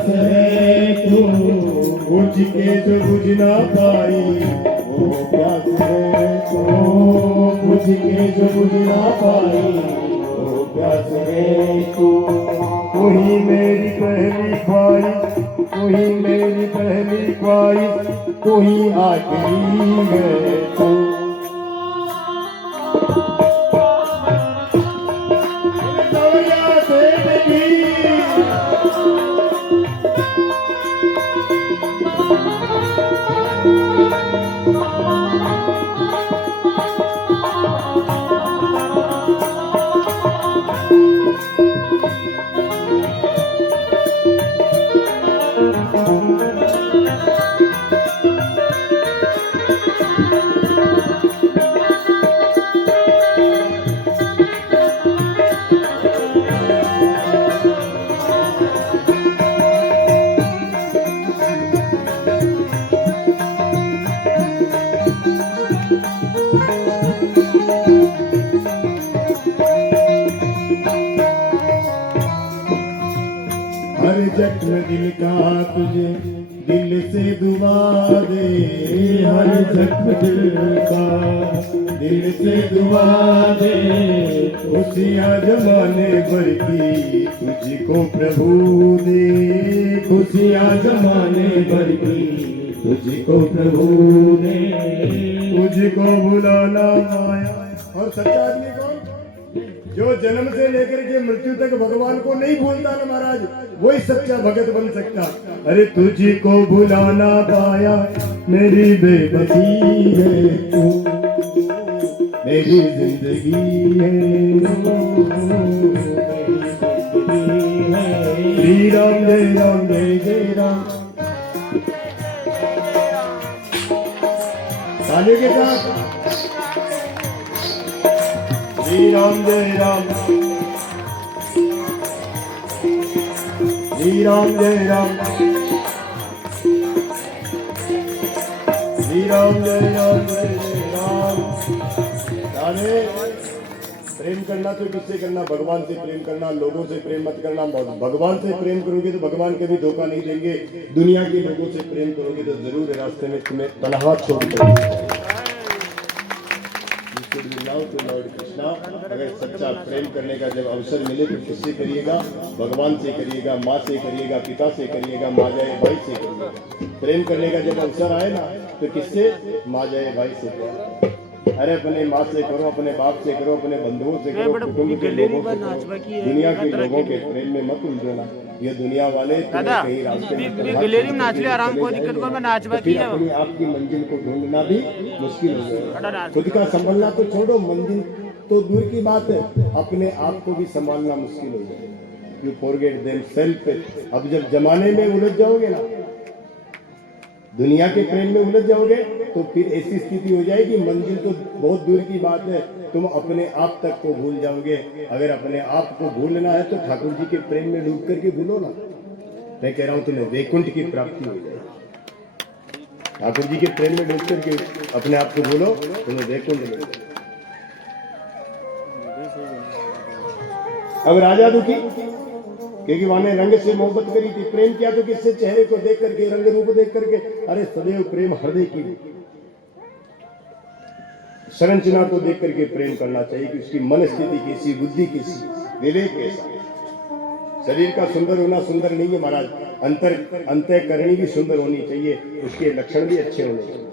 प्यास है तू, बुझ के जो बुझ ना पाई वो प्यास है तू, बुझ के जो बुझ ना पाई वो प्यास है तू। तू ही मेरी पहली ख्वाहिश, तू ही मेरी पहली ख्वाहिश, तू ही आखिरी है तू। हर जख्म दिल का तुझे दिल से दुआ दे, हर जख्म दिल का दिल से दुआ दे। खुशियाँ जमाने भर की तुझको प्रभु दे, खुशियाँ जमाने भर की तुझको प्रभु दे। तुझको बुलाना आया। और सच्चा आदमी कौन? जो जन्म से लेकर के मृत्यु तक भगवान को नहीं भूलता ना महाराज, वही सच्चा भगत बन सकता। अरे तुझको भुलाना पाया मेरी बेबसी है तू, मेरी जिंदगी है। श्री राम जय राम जय जय राम। ताली के साथ श्री राम जय राम, श्री राम जय राम, श्री राम जय राम जय राम। जाने प्रेम करना तो किससे करना? भगवान से प्रेम करना, लोगों से प्रेम मत करना। भगवान से प्रेम करोगे तो भगवान कभी धोखा नहीं देंगे। दुनिया के लोगों से प्रेम करोगे तो जरूर रास्ते में तुम्हें तनहा छोड़ देंगे। लॉर्ड कृष्णा, अगर सच्चा प्रेम करने का जब अवसर मिले तो किससे करिएगा? भगवान से करिएगा, माँ से करिएगा, पिता से करिएगा, माँ जाए भाई से करिएगा। प्रेम करने का जब अवसर आए ना तो किससे? माँ जाए भाई से करो। अरे अपने माँ से करो, अपने बाप से करो, अपने बंधुओं से करो, कुटुंब के लोगों से करो। दुनिया के लोगों के प्रेम में मत उलझना। ये दुनिया वाले कहीं रास्ते में नाच ले आराम, कोई दिक्कत को मैं नाचवा की है। अपनी आपकी मंजिल को ढूंढना भी मुश्किल हो जाएगा। खुद का संभलना तो छोड़ो, मंजिल तो दूर की बात है, अपने आप को भी संभालना मुश्किल हो जाएगा। You forget themselves. अब जब जमाने में उलझ जाओगे ना, दुनिया के प्रेम में उलझ जाओगे तो फिर ऐसी स्थिति हो जाएगी, मंजिल तो बहुत दूर की बात है, तुम अपने आप तक को भूल जाओगे। अगर अपने आप को भूलना है तो ठाकुर जी के प्रेम में डूब करके भूलो ना। मैं कह रहा हूं तुम्हें वैकुंठ की प्राप्ति हो जाएगी। ठाकुर जी के प्रेम में डूब करके अपने आप को भूलो, तुम्हें वैकुंठ मिल जाएगा। अब राजा दुखी क्योंकि वहां रंग से मोहब्बत करी थी। प्रेम किया तो किससे? चेहरे को देख करके, रंग रूप देख करके। अरे सदैव प्रेम हृदय की संरचना को देख करके प्रेम करना चाहिए कि उसकी मन स्थिति कैसी, बुद्धि कैसी, विवेक कैसा। शरीर का सुंदर होना सुंदर नहीं है महाराज, अंतःकरणी भी सुंदर होनी चाहिए, उसके लक्षण भी अच्छे होने चाहिए।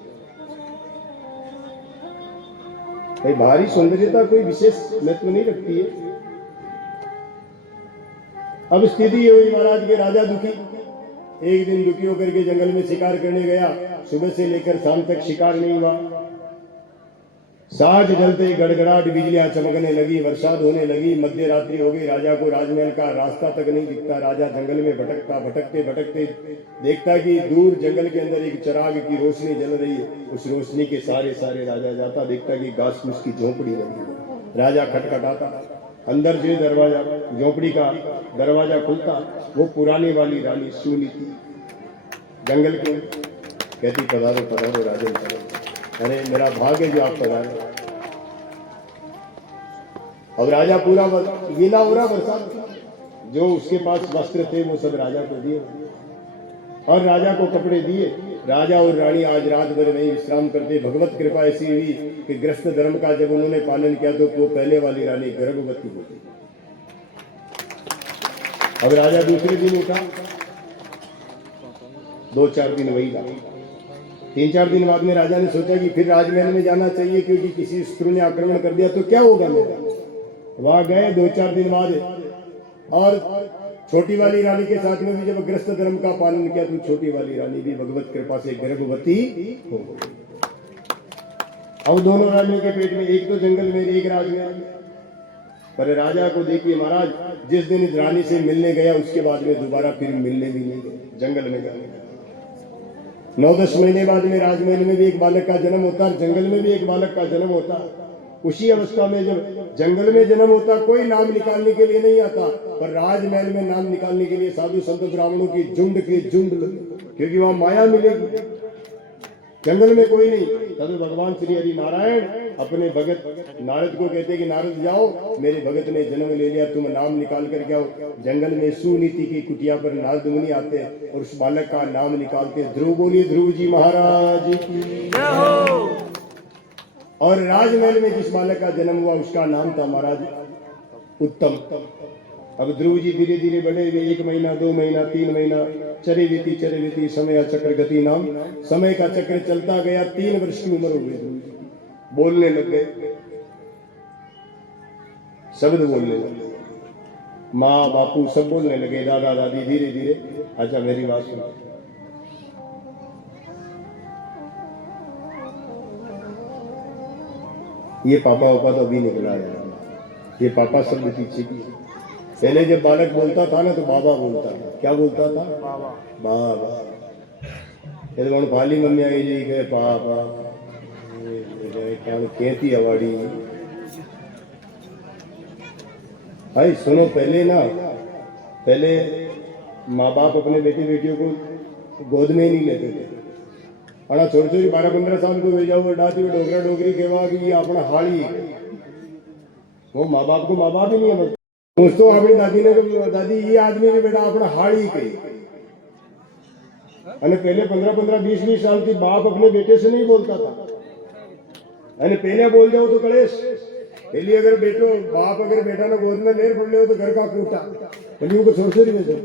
भाई बाहरी सौंदर्यता कोई विशेष महत्व नहीं रखती है। अब स्थिति ये हुई महाराज के राजा दुखी एक दिन दुखी होकर के जंगल में शिकार करने गया। सुबह से लेकर शाम तक शिकार नहीं हुआ। साँझ ढलते गड़गड़ाहट, बिजलियां चमकने लगी, बरसात होने लगी, मध्य रात्रि हो गई। राजा को राजमहल का रास्ता तक नहीं दिखता। राजा जंगल में भटकता, भटकते भटकते देखता कि दूर जंगल के अंदर एक चिराग की रोशनी जल रही है। उस रोशनी के सारे राजा जाता, देखता कि घास फूस की झोंपड़ी लगी। राजा खटखटाता, अंदर से दरवाजा, झोपड़ी का दरवाजा खुलता। वो पुरानी वाली रानी सूनी थी जंगल के। कहती पधारो पधारो राजन पधारो। अरे मेरा भाग्य जो आप पधारे। अब राजा पूरा गीला हो रहा, बरसात, जो उसके पास वस्त्र थे वो सब राजा को दिए। और राजा को कपड़े दिए। राजा और रानी आज रात भर वहीं विश्राम करते। भगवत कृपा ऐसी हुई कि गृहस्थ धर्म का जब उन्होंने पालन किया तो वो पहले वाली रानी गर्भवती हो गई। अब राजा दूसरे दिन उठा, 2-4 दिन वही रहा। 3-4 दिन बाद में राजा ने सोचा कि फिर राजमहल में जाना चाहिए, क्योंकि किसी शत्रु ने आक्रमण कर दिया तो क्या होगा मेरा। वहां गए 2-4 दिन बाद, और छोटी वाली रानी के साथ में भी जब गृहस्थ धर्म का पालन किया तो छोटी वाली रानी भी भगवत कृपा से गर्भवती हो गई। अब दोनों रानियों के पेट में, एक तो जंगल में, एक राजमहल में। पर राजा को देखिए महाराज, जिस दिन इस रानी से मिलने गया उसके बाद में दोबारा फिर मिलने भी नहीं गए, जंगल में गए। 9-10 महीने बाद में राजमहल में भी एक बालक का जन्म होता, जंगल में भी एक बालक का जन्म होता। उसी अवस्था में जब जंगल में जन्म होता, कोई नाम निकालने के लिए नहीं आता, पर राजमहल में नाम निकालने के लिए साधु संत ब्राह्मणों की झुंड के झुंड, क्योंकि वहां माया मिलेगी। जंगल में कोई नहीं। तब भगवान श्री हरि नारायण अपने भगत नारद को कहते कि नारद जाओ, मेरे भगत ने जन्म ले लिया, तुम नाम निकाल कर आओ। जंगल में सुनीति की कुटिया पर नारद मुनि आते और उस बालक का नाम निकालते। ध्रुव बोलिए ध्रुव जी महाराज की। और राजमहल में जिस बालक का जन्म हुआ उसका नाम था महाराज उत्तम। अब ध्रुव जी धीरे धीरे बढ़े हुए, 1 महीना, 2 महीना, 3 महीना, चरे बीती समय चक्र गति नाम। समय का चक्र चलता गया। 3 वर्ष की उम्र हो गई, बोलने लग गए, शब्द बोलने लगे, माँ बापू सब बोलने लगे, दादा दादी धीरे धीरे। अच्छा मेरी बात सुनो, ये पापा वापा तो अभी निकला है, ये पापा शब्द पीछे की। पहले जब बालक बोलता था ना तो बाबा बोलता था। क्या बोलता था? बाबा। फिर फाली मम्मी आई जी के पापा कहती अवाड़ी। भाई सुनो, पहले माँ बाप अपने बेटे बेटियों को गोद में ही नहीं लेते थे। अड़ा छोटी छोटी 12-15 साल को भेजा हुआ डाती हुई डोगरा डोगरी केवा कि ये अपना हाड़ी, वो माँ बाप को माँ बाप ही नहीं है। दोस्तों अपनी दादी ने, दादी ये आदमी के बेटा अपना हाड़ी कही। पहले 15-15, 20-20 साल की बाप अपने बेटे से नहीं बोलता था। पहले बोल जाओ तो कलेश। पहले अगर बेटो बाप अगर बेटा ने गोद में लेर पड़ ले तो घर का कूटा पहले उनको छोड़ छोड़ी भेजो।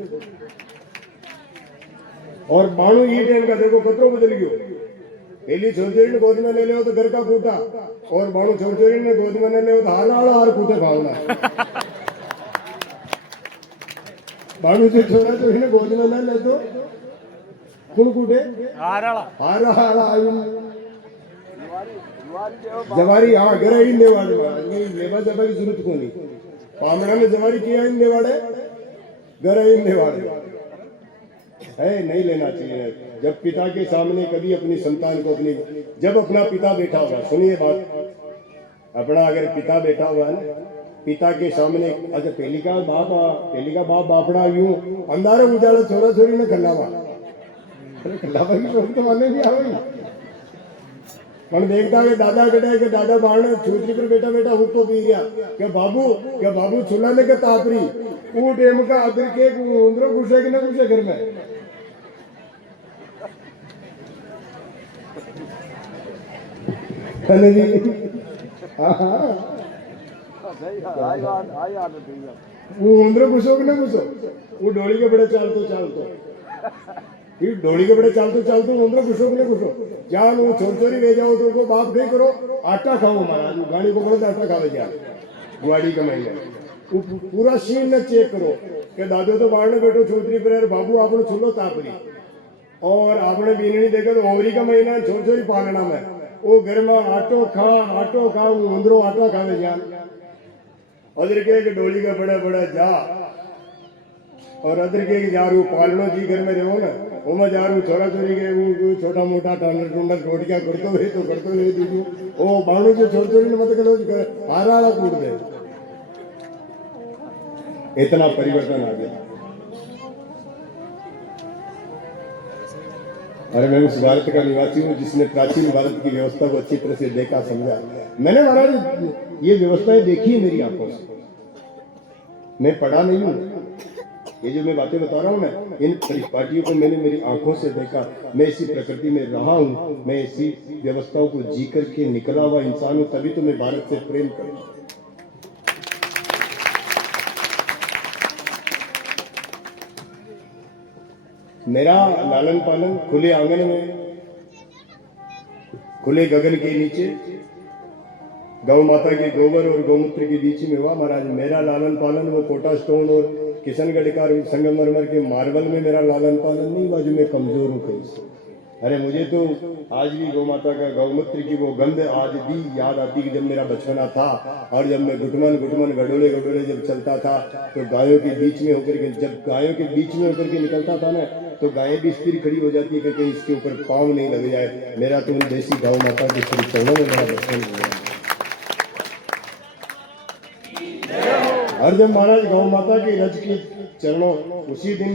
और बाणु ये टाइम का देखो कतरो बदल गयो। पहली छोरी ने गोद में ले ले तो घर का कूटा, और बाणु छोरी ने गोद में ले ले तो हार कूटे भावना। बाणु से छोरा छोरी ने गोद में ले तो कौन कूटे? जवारी। हाँ घर ही लेवाड़े लेवा जबा की जरूरत को नहीं। पामड़ा ने जवारी किया इन लेवाड़े, घर ही लेवाड़े है, नहीं लेना चाहिए। जब पिता के सामने कभी अपनी संतान को जब अपना पिता बैठा हुआ, सुनिए बात, अपना अगर पिता बैठा हुआ है ना, पिता के सामने, अच्छा पहली का बाप बापड़ा यूं अंधारे उजाला छोरा छोरी ने खल्लावा की छोरी तो माने भी आ गई। પણ देखता है दादा कटे के दादा बाण छोटी पर बेटा बेटा हुक्को पी गया क्या बाबू चूल्हा लेकर तापरी वो टेम का आदर के उंदरो घुसे कि ना घुसे घर में। वो उंदरो घुसो कि ना घुसो, वो डोली के बड़े चालतो फिर डोली के बड़े चालतो उंदरो घुसो कि ना घुसो। जान वो छोरी ले जाओ तो उनको बाप नहीं करो, आटा खाओ महाराज, गाड़ी को बड़े आटा खावे जा गुआड़ी का महीने पूरा सीन न चेक करो कि दादो तो बाढ़ बैठो छोटरी पर बाबू आपने छुलो तापरी, और आपने बीननी देखो तो ओवरी का महीना छोरी पालना में वो घर में आटो खा उंदरो आटा खावे जान। अदर के डोली का बड़ा जा, और अदर के यार वो पालनो जी घर में रहो ना, वो मैं जा रू छोरा छोरी के वो छोटा मोटा टंडर रोटियां करते हुए दीदी वो बाणु के छोटे छोरी ने मतलब हारा कूट दे। इतना परिवर्तन आ गया। अरे मैं उस भारत का निवासी हूँ जिसने प्राचीन भारत की व्यवस्था को अच्छी तरह से देखा समझा। मैंने महाराज ये व्यवस्थाएं देखी है मेरी आंखों से, मैं पढ़ा नहीं हूँ, ये जो मैं बातें बता रहा हूँ ना, इन परिपाटियों को मैंने मेरी आंखों से देखा। मैं इसी प्रकृति में रहा हूँ, मैं इसी व्यवस्थाओं को जी करके निकला हुआ इंसान हूँ, तभी तो मैं भारत से प्रेम करूँ। मेरा लालन पालन खुले आंगन में, खुले गगन के नीचे, गौ माता के गोबर और गौमूत्र के बीच में हुआ महाराज। मेरा लालन पालन वो कोटा स्टोन और किशनगढ़ का संगमरमर के मार्बल में मेरा लालन पालन नहीं हुआ जो मैं कमजोर हूँ कहीं। अरे मुझे तो आज भी गौ माता का गौमूत्र की वो गंध आज भी याद आती कि जब मेरा बचपना था और जब मैं घुटमन घुटमन गडोले गडोले जब चलता था तो गायों के बीच में होकर के, जब गायों के बीच में होकर के निकलता था ना तो गायें भी स्थिर खड़ी हो जाती है कि कहीं इसके ऊपर पाँव नहीं लग जाए। मेरा तो उन देसी गौ माता के श्री चरणों में मेरा बचपन हुआ। और जब महाराज गौ माता के रज के चरणों, उसी दिन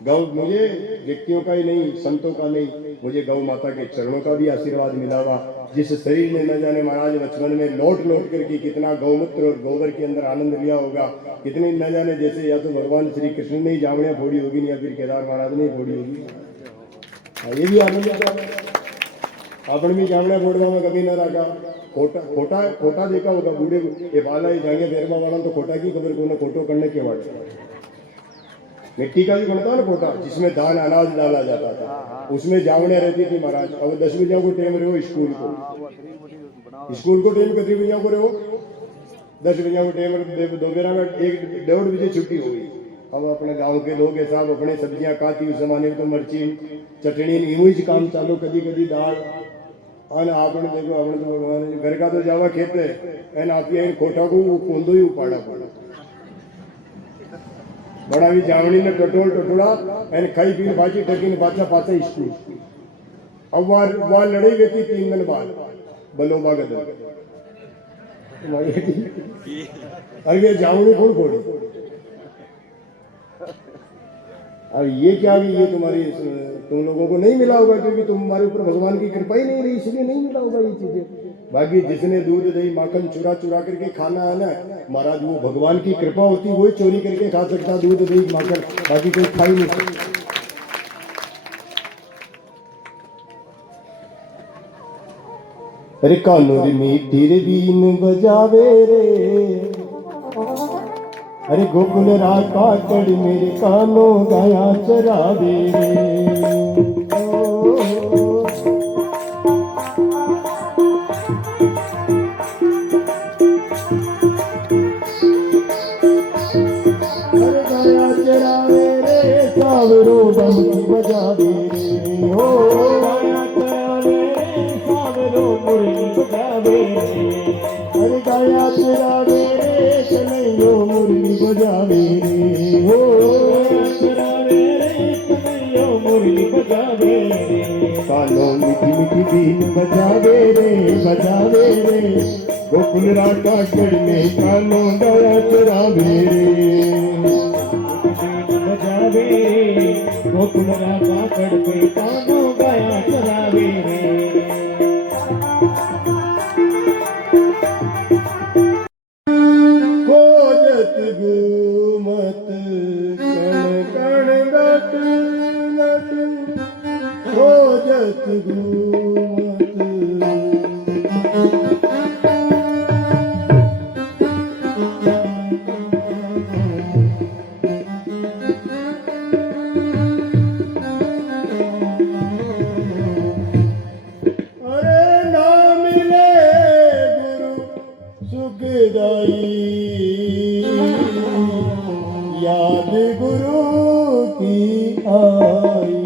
गौ, मुझे व्यक्तियों का ही नहीं, संतों का नहीं, मुझे गौ माता के चरणों का भी आशीर्वाद मिला हुआ। जिस शरीर ने न जाने महाराज बचपन में लौट लौट करके कितना गौमूत्र और गोबर के अंदर आनंद लिया होगा, कितनी न जाने जैसे या तो भगवान श्री कृष्ण ने ही जावड़ियां फोड़ी होगी या फिर केदार महाराज ने ही फोड़ी होगी। ये भी आनंद अपन भी जावड़ियां फोड़वा में कभी न रखा। खोटा खोटा खोटा देखा होगा बूढ़े ये बाला ही जाएंगे फेरमा वाला तो खोटा की खबर को खोटो करने के बाद मिट्टी का भी बनता ना खोटा जिसमें दान अनाज डाला जाता था, उसमें जावड़ियां रहती थी महाराज। अब 10 बजे को टेम रहे हो स्कूल को टेम कतरी बजे को रहे हो 10 बजे को टेम, दोपहर में 1-1:30 बजे छुट्टी हो गई। अब अपने गांव के लोग है साहब अपने सब्जियां काटी, उस जमाने में तो मिर्ची चटनी नीमू काम चालू, कदी कदी दाल आपने देखो अपने तो भगवान घर का तो जावा खेत है आप खोटा को कोंदो ही उपाड़ा पड़ा बड़ा भी जावड़ी ने टटोल टटोला एन खाई पी बाजी टकी ने बाचा पाचा स्कूल। अब वह लड़ाई रहती 3 दिन बाद बलोबा गदल अरे जावड़ी फोड़ फोड़ी। अब ये क्या भी ये तुम्हारी तुम लोगों को नहीं मिला होगा क्योंकि तुम्हारे ऊपर भगवान की कृपा ही नहीं रही, इसलिए नहीं मिला होगा ये चीजें। बाकी जिसने दूध दही माखन चुरा चुरा करके खाना है ना महाराज, वो भगवान की कृपा होती वही चोरी करके खा सकता दूध दही माखन, बाकी कोई खा ही नहीं सकता। अरे कानों री मीठी रे बीन बजावे रे, अरे गोकुल राका कड़ी मेरे कानों गाया चरावे रे। अरे गाया चरावे रे सावरो बंसी बजावे रे, हो गाया चरावे रे सावरो मुरली बजावे रे। अरे गाया चरावे रे कन्हैया मुरली बजावे रे, हो चरावे रे कन्हैया मुरली बजावे रे। कानों मीठी मीठी बीन बजावे रे गोकुल राका गढ़ में कानों गाया चरावे रे। बजावे गोकुल राका गढ़ में कानों गाया चरावे रे। घूमत कण कण गट गट खोजत घूमत। अरे ना मिले गुरु सुखदाई, याद गुरु की आई।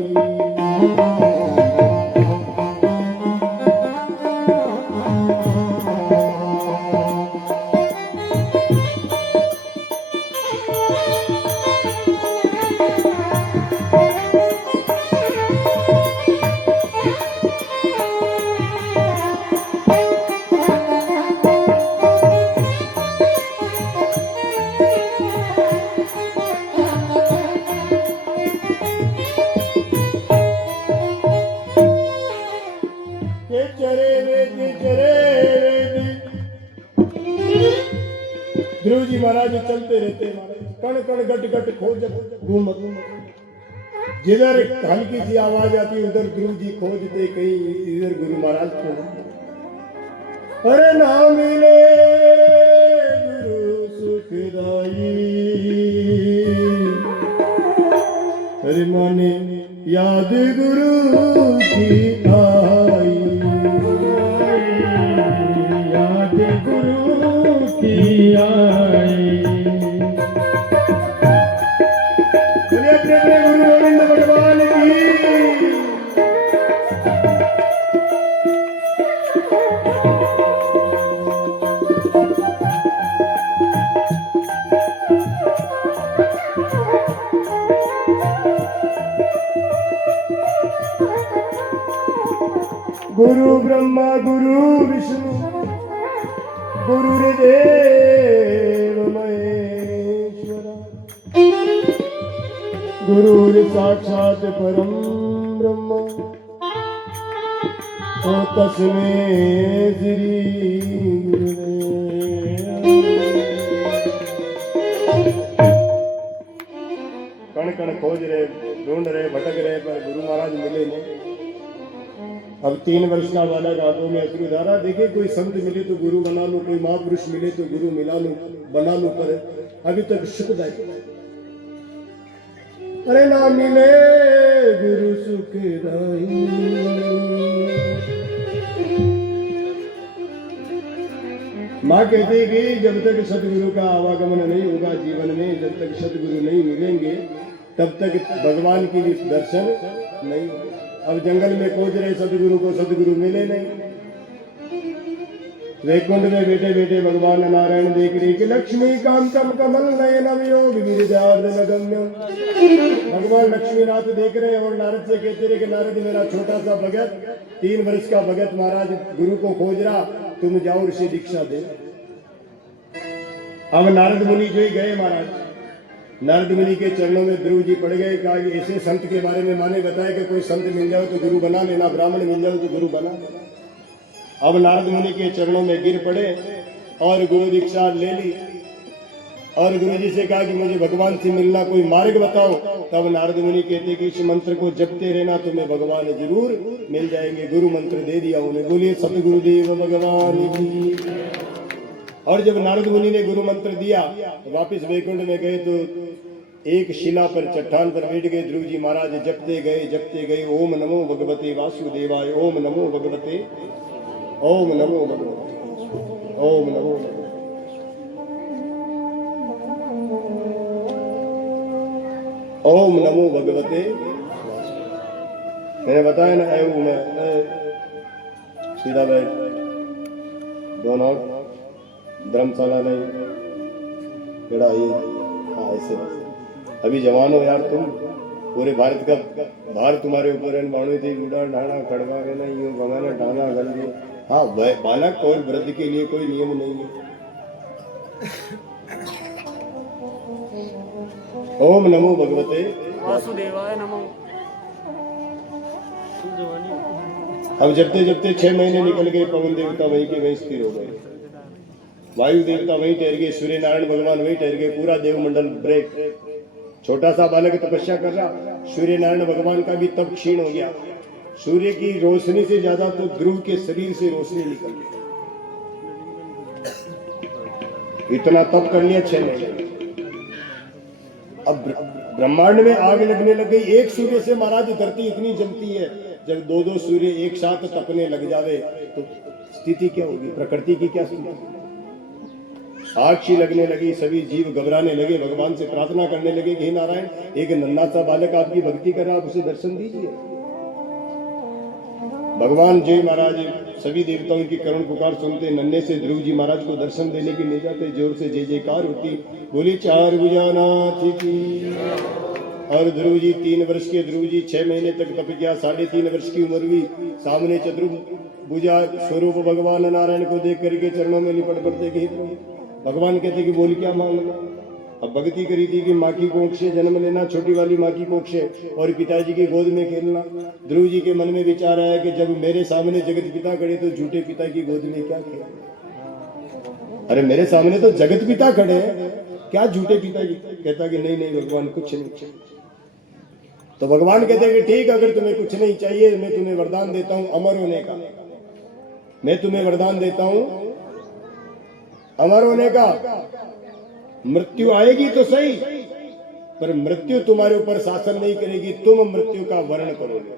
ध्रुव जी महाराज चलते रहते कण कण गट गट खोज घूम जिधर हल्की सी आवाज आती उधर गुरु जी खोजते कहीं इधर गुरु महाराज खोजते। अरे ना मिले गुरु सुखदाई अरे माने याद गुरु की आई याद गुरु की आई बोलिए अपने अपने गुरु गोविंद भगवान की। गुरु ब्रह्मा गुरु विष्णु गुरुर्देव महेश्वरा गुरु साक्षात परम ब्रह्म तस्मै श्री गुरुदेव। कण कण खोज रहे ढूंढ रहे भटक रहे पर गुरु महाराज मिले नहीं। अब 3 वर्ष का बालक आंखों में अश्रु धारा। देखिए कोई संत मिले तो गुरु बना लो, कोई महापुरुष मिले तो गुरु मिला लो बना लो, पर अभी तक सुखदायी। अरे ना मिले गुरु सुखदाई माँ कहती है कि जब तक सतगुरु का आवागमन नहीं होगा जीवन में, जब तक सतगुरु नहीं मिलेंगे तब तक भगवान की दर्शन नहीं होगा। अब जंगल में खोज रहे सतगुरु को, सतगुरु मिले नहीं। वैकुंठ में बैठे बैठे भगवान नारायण देख रही कि लक्ष्मी कांतम कमल नयनम योग गिरिजार्दनगम्यम। भगवान लक्ष्मीनाथ देख रहे और नारद से कहते रहे कि नारद मेरा छोटा सा भगत 3 वर्ष का भगत महाराज गुरु को खोज रहा, तुम जाओ उसे दीक्षा दे। अब नारद मुनि जो ही गए महाराज, नारद मुनि के चरणों में ध्रुव जी पड़ गए। कहा कि ऐसे संत के बारे में माने बताया कि कोई संत मिल जाओ तो गुरु बना लेना, ब्राह्मण मिल जाओ तो गुरु बना लेना। अब नारद मुनि के चरणों में गिर पड़े और गुरु दीक्षा ले ली और गुरु जी से कहा कि मुझे भगवान से मिलना कोई मार्ग बताओ। तब नारद मुनि कहते कि इस मंत्र को जपते रहना तुम्हें भगवान जरूर मिल जाएंगे। गुरु मंत्र दे दिया उन्हें। बोलिए सतगुरुदेव भगवान की। और जब नारद मुनि ने गुरु मंत्र दिया वापिस वैकुंठ में गए तो एक शिला पर चट्टान पर बैठ गए ध्रुव जी महाराज। जपते गए ओम नमो भगवते वासुदेवाय, ओम नमो भगवते, ओम नमो भगवते, ओम नमो भगवते। ओम नमो भगवते। मैंने बताया ना सीधा भाई दोनों धर्मशाला नहीं बेड़ा ये। हाँ ऐसे अभी जवान हो यार तुम, पूरे भारत का भार तुम्हारे ऊपर है। बाणु थी बूढ़ा ढाना खड़वा के ना यूं भगाना ढाना गल दिए। हाँ बालक और वृद्ध के लिए कोई नियम नहीं है। ओम नमो भगवते वासुदेवाय नमो। अब जपते जपते 6 महीने निकल गए। पवन देवता वहीं के वहीं स्थिर हो गए, वायु देवता वहीं ठहर गए, सूर्य नारायण भगवान वहीं ठहर गए, पूरा देवमंडल ब्रेक। छोटा सा बालक तपस्या कर रहा, सूर्य नारायण भगवान का भी तप क्षीण हो गया। सूर्य की रोशनी से ज्यादा तो ध्रुव के शरीर से रोशनी निकल गई। इतना तप कर लिया 6 महीने। अब ब्रह्मांड में आग लगने लग गई। एक सूर्य से महाराज धरती इतनी जलती है, जब 2-2 सूर्य एक साथ तपने लग जावे तो स्थिति क्या होगी, प्रकृति की क्या स्थिति। साक्षी लगने लगी, सभी जीव घबराने लगे, भगवान से प्रार्थना करने लगे कि हे नारायण, एक नन्हा सा बालक आपकी भक्ति कर रहा, आप उसे दर्शन दीजिए। भगवान जय महाराज सभी देवताओं की करुण पुकार सुनते नन्हे से ध्रुव जी महाराज को दर्शन देने के ले जाते। जोर से जय जयकार होती, बोली 4 भुजानाथ की। और ध्रुव जी 3 वर्ष के ध्रुव जी 6 महीने तक तप किया, 3.5 वर्ष की उम्र हुई। सामने चतुर्भुजा स्वरूप भगवान नारायण को देख करके चरणों में लिपट पड़ते कि भगवान कहते कि बोल क्या मांगना। अब भक्ति करी थी कि माँ की कोख से जन्म लेना, छोटी वाली माँ की कोख से, और पिताजी की गोद में खेलना। ध्रुव जी के मन में विचार आया कि जब मेरे सामने जगत पिता खड़े तो झूठे पिता की गोद में क्या खेलना। अरे मेरे सामने तो जगत पिता खड़े हैं, क्या झूठे पिता की? कहता कि नहीं नहीं भगवान कुछ नहीं। तो भगवान कहते हैं कि ठीक, अगर तुम्हें कुछ नहीं चाहिए, मैं तुम्हें वरदान देता हूं अमर होने का। मैं तुम्हें वरदान देता हूं अमर होने का। मृत्यु आएगी तो सही, पर मृत्यु तुम्हारे ऊपर शासन नहीं करेगी, तुम मृत्यु का वर्ण करोगे।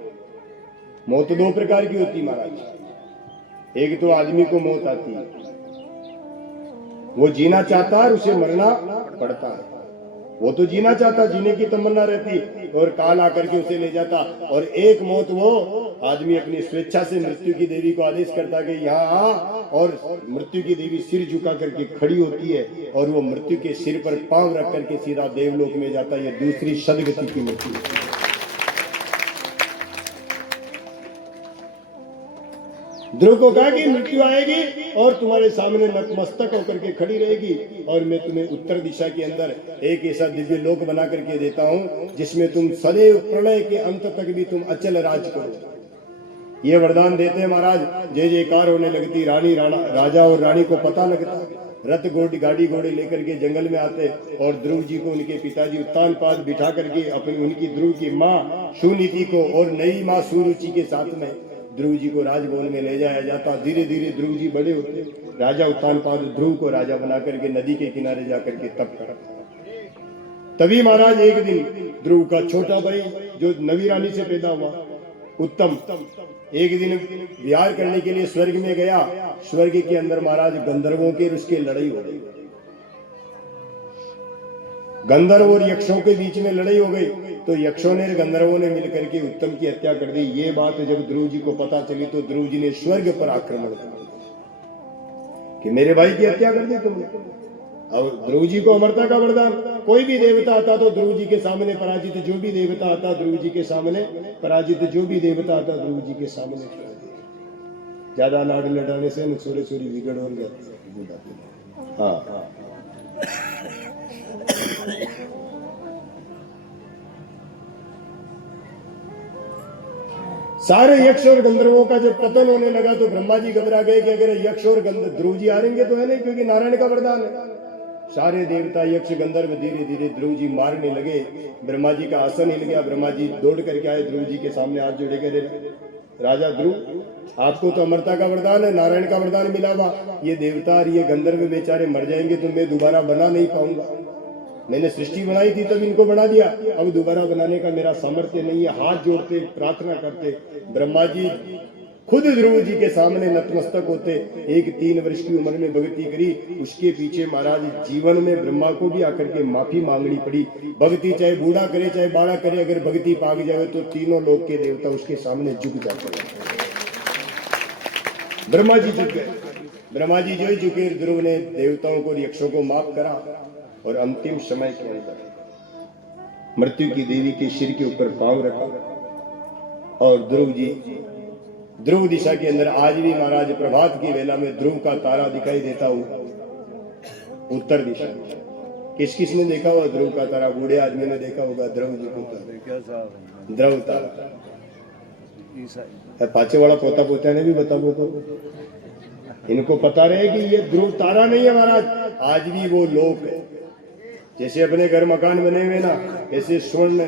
मौत दो प्रकार की होती महाराज। एक तो आदमी को मौत आती है, वो जीना चाहता है, उसे मरना पड़ता है। वो तो जीना चाहता, जीने की तमन्ना रहती, और काल आकर के उसे ले जाता। और एक मौत वो आदमी अपनी स्वेच्छा से मृत्यु की देवी को आदेश करता कि यहाँ आ, और मृत्यु की देवी सिर झुका करके खड़ी होती है, और वो मृत्यु के सिर पर पांव रख करके सीधा देवलोक में जाता है। ये दूसरी सदगति की मृत्यु है। ध्रुव को कहा कि मृत्यु आएगी और तुम्हारे सामने नतमस्तक होकर के खड़ी रहेगी, और मैं तुम्हें उत्तर दिशा के अंदर एक ऐसा दिव्य लोक बना करके देता हूं जिसमें तुम सदैव प्रलय के अंत तक भी तुम अचल राज करो। ये वरदान देते हैं महाराज। जय जयकार होने लगती। रानी राजा और रानी को पता लगता, रथ घोड़ी गाड़ी घोड़े लेकर के जंगल में आते, और ध्रुव जी को उनके पिताजी उत्तानपाद बिठा करके अपनी उनकी ध्रुव की माँ सुनीति को और नई माँ सुरुचि के साथ में ध्रुव जी को राजभवन में ले जाया जाता। धीरे धीरे ध्रुव जी बड़े होते। राजा उत्तानपाद ध्रुव को राजा बना करके नदी के किनारे जाकर के तप करता। तभी महाराज एक दिन ध्रुव का छोटा भाई जो नवी रानी से पैदा हुआ उत्तम, एक दिन विहार करने के लिए स्वर्ग में गया। स्वर्ग के अंदर महाराज गंधर्वों के उसके लड़ाई हो गई। गंधर्व और यक्षों के बीच में लड़ाई हो गई, तो यक्षों ने गंधर्वों ने मिलकर के उत्तम की हत्या कर दी। ये बात जब ध्रुव जी को पता चली तो ध्रुव जी ने स्वर्ग पर आक्रमण किया कि मेरे भाई की हत्या कर दी तुमने। और ध्रुव जी को अमरता का वरदान, कोई भी देवता आता तो ध्रुव जी के सामने पराजित, जो भी देवता आता ध्रुव जी के सामने पराजित, जो भी देवता आता ध्रुव जी के सामने पराजित। ज्यादा लाड लड़ाने से सोरे सोरी बिगड़ हो जाती। हाँ, सारे यक्ष और गंधर्वों का जब पतन होने लगा तो ब्रह्मा जी घबरा गए कि अगर यक्ष और ध्रुव जी हारेंगे तो है नहीं, क्योंकि नारायण का वरदान है। सारे देवता यक्ष गंधर्व धीरे धीरे ध्रुव जी मारने लगे। ब्रह्मा जी का आसन हिल गया। ब्रह्मा जी दौड़ करके आए, ध्रुव जी के सामने हाथ जोड़े करे, राजा ध्रुव, आपको तो अमरता का वरदान है, नारायण का वरदान मिला हुआ, ये देवता और ये गंधर्व बेचारे मर जाएंगे तो मैं दोबारा बना नहीं पाऊंगा। मैंने सृष्टि बनाई थी तब इनको बना दिया, अब दोबारा बनाने का मेरा सामर्थ्य नहीं है। हाथ जोड़ते प्रार्थना करते ब्रह्मा जी खुद ध्रुव जी के सामने नतमस्तक होते। एक 3 वर्ष की उम्र में भक्ति करी। उसके पीछे महाराज जीवन में ब्रह्मा को भी आकर के माफी मांगनी पड़ी। भक्ति चाहे बूढ़ा करे चाहे बाड़ा करे, अगर भक्ति पाग जाए तो तीनों लोक के देवता उसके सामने झुक जाते हैं। ब्रह्मा जी झुक गए। ब्रह्मा जी जो झुके, ध्रुव ने देवताओं को यक्षों को माफ करा, और अंतिम समय के अंदर मृत्यु की देवी के सिर के ऊपर पांव रखा। और ध्रुव जी ध्रुव दिशा के अंदर आज भी महाराज प्रभात की वेला में ध्रुव का तारा दिखाई देता हुआ उत्तर दिशा। किस किस ने देखा हुआ ध्रुव का तारा? बूढ़े आदमी ने देखा होगा ध्रुव जी को, ध्रुव तारा। पाचे वाला पोता पोता ने भी बता तो इनको पता रहे कि ये ध्रुव तारा नहीं है महाराज, आज भी वो लोक है। जैसे अपने घर मकान बने हुए ना, ऐसे स्वर्ण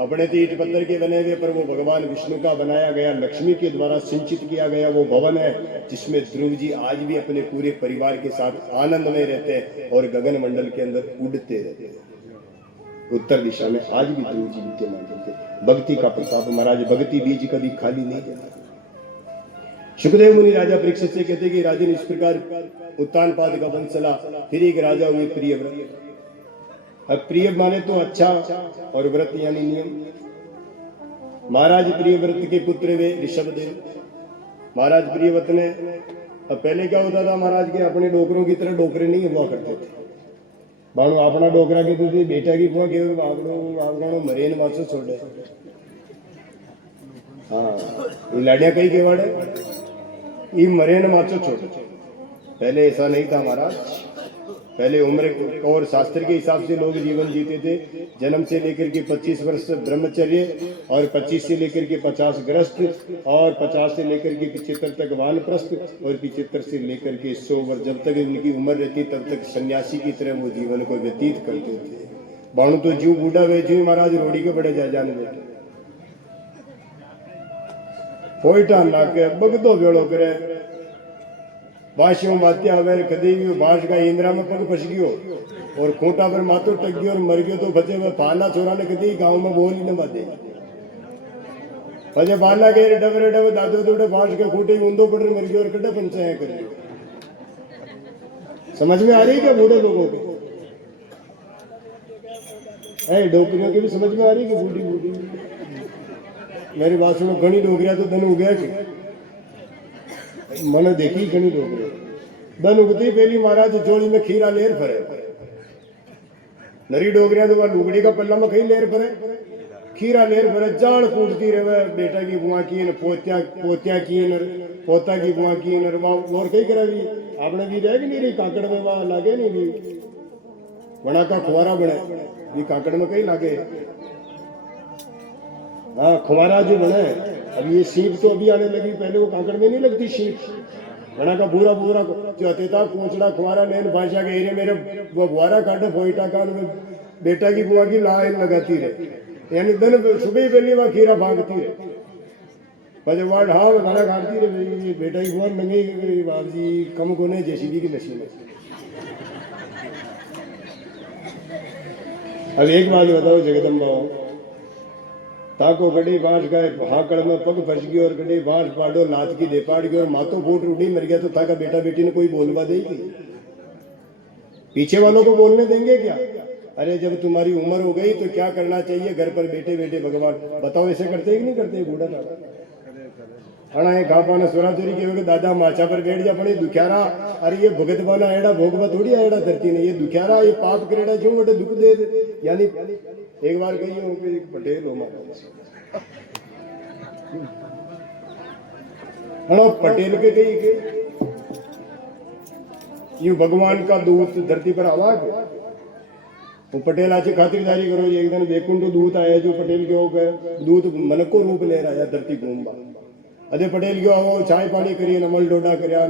अपने ईट पत्थर के बने हुए, पर वो भगवान विष्णु का बनाया गया, लक्ष्मी के द्वारा सिंचित किया गया वो भवन है, जिसमें ध्रुव जी आज भी अपने पूरे परिवार के साथ आनंद में रहते हैं और गगन मंडल के अंदर उड़ते रहते हैं। उत्तर दिशा में आज भी ध्रुव जी विद्यमान रहते हैं। भक्ति का प्रताप महाराज, भक्ति बीज कभी खाली नहीं जाता। सुखदेव मुनि राजा परीक्षित से कहते कि राजन इस प्रकार उत्तानपाद का वंश चला। फिर एक राजा हुए प्रियव्रत। अब प्रिय माने तो अच्छा, और व्रत यानी नियम। महाराज प्रियव्रत के पुत्र वे ऋषभदेव। महाराज प्रियव्रत ने, अब पहले क्या होता था महाराज के अपने डोकरों की तरह डोकरे नहीं हुआ करते थे। बाणु अपना डोकरा के तुझे बेटा की बुआ के बागड़ो मरेन मासो छोड़े। हाँ, ये लाडिया कई केवाड़े ये मरेन मासो छोड़े। पहले ऐसा नहीं था महाराज। पहले उम्र और शास्त्र के हिसाब से लोग जीवन जीते थे। जन्म से लेकर के 25 वर्ष ब्रह्मचर्य और 25 से लेकर के 50 गृहस्थ और 50 से लेकर के 75 तक वानप्रस्थ और 75 से लेकर के 100 वर्ष जब तक उनकी उम्र रहती तब तक सन्यासी की तरह वो जीवन को व्यतीत करते थे। बाणु तो जीव बूढ़ा हुए जीव महाराज रोड़ी के बड़े जाने बैठे पोईटा नाके बगदो वेड़ो करे बाशियों मात्या अवेर कदी भी बांस का इंद्रा में पग फंस गयो और खूंटा पर माथो टक गयो और मर गयो तो बचे में फाना छोरा ने कदी गांव में बोल ही न बाते बचे फाना के डबरे डब दादो दोड़े बांस के खूंटे ऊंधो पड़ मर गयो और कड्डा पंचायत कर गयो। समझ में आ रही क्या बूढ़े लोगों को? है डोकरियों की भी समझ में आ रही कि बूढ़ी बूढ़ी मेरी बात सुनो घनी डोकरिया तो धन उगया के मैंने देखी घनी डोकरी धन उगती पहली महाराज चोली में खीरा लेर फरे नरी डोकरिया तो वह लुगड़ी का पल्ला में कहीं लेर फरे खीरा लेर फरे जाड़ कूटती रहे बेटा की बुआ की पोत्या की पोता की बुआ की और कहीं करा भी आपने भी रह नहीं रही काकड़ में वहां लागे नहीं भी बना का खुआरा बने भी काकड़ में कहीं लागे। हाँ खुमारा जो बना है अब ये सीप तो अभी आने लगी पहले वो काकड़ में नहीं लगती सीप बना का पूरा पूरा जो अतेता कोचड़ा खुमारा लेन भाषा के एरिया मेरे वो बुआरा काटे फोईटा का बेटा की बुआ की लाइन लगाती रहे यानी दिन सुबह ही पहली वहां खीरा भागती रहे बजे वार्ड हाँ खाना खाती रहे बेटा की बुआ नंगे बाप जी कम कोने जेसीबी की नशी में। अब एक बात बताओ जगदम्बा ताको गड्डी बांस गए हाकड़ में पग फंस गयो और गड्डी बांस पाड़ो लात की दे पाड़ गयो और मातो फूट उड़ी मर गया तो ताका बेटा बेटी ने कोई बोलवा देगी? पीछे वालों को बोलने देंगे क्या? अरे जब तुम्हारी उम्र हो गई तो क्या करना चाहिए घर पर बैठे बैठे भगवान बताओ ऐसे करते कि नहीं करते? बूढ़ा दादा हणा है घा पाना सोरा चोरी के दादा माचा पर बैठ जा पड़े दुख्यारा अरे ये भगत बाना एड़ा भोगवा थोड़ी एड़ा धरती ने ये दुख्यारा ये पाप करेड़ा क्यों बड़े दुख दे यानी एक बार कही हो कि पटेल हो हणो पटेल के कही के ये भगवान का दूत धरती पर आवा के वो पटेल आज खातिरदारी करो एक दिन वैकुंठ दूत आया जो पटेल के हो गए दूत मन को रूप ले रहा है धरती घूमबा अरे पटेल क्यों आओ चाय पानी करिए नमल डोडा करिया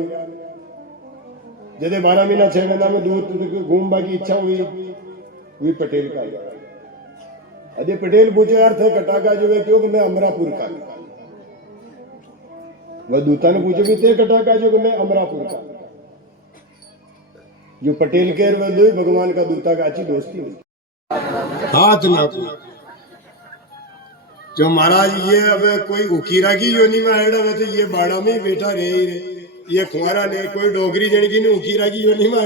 जदे 12 महीना 6 महीना में दूत घूमबा की इच्छा हुई वही पटेल का अरे पटेल पूछे अर्थ है कटाका जो है क्यों कि मैं अमरापुर का वह दूता ने पूछे भी थे कटाका जो कि मैं अमरापुर का जो पटेल के भगवान का दूता का अच्छी दोस्ती हुई हाथ ना जो महाराज ये अब कोई उकीरा की जो नहीं में तो ये बाड़ा में ही बैठा रहे ये खुआरा ले कोई डोगरी जन की नहीं उकीरा की जो नहीं में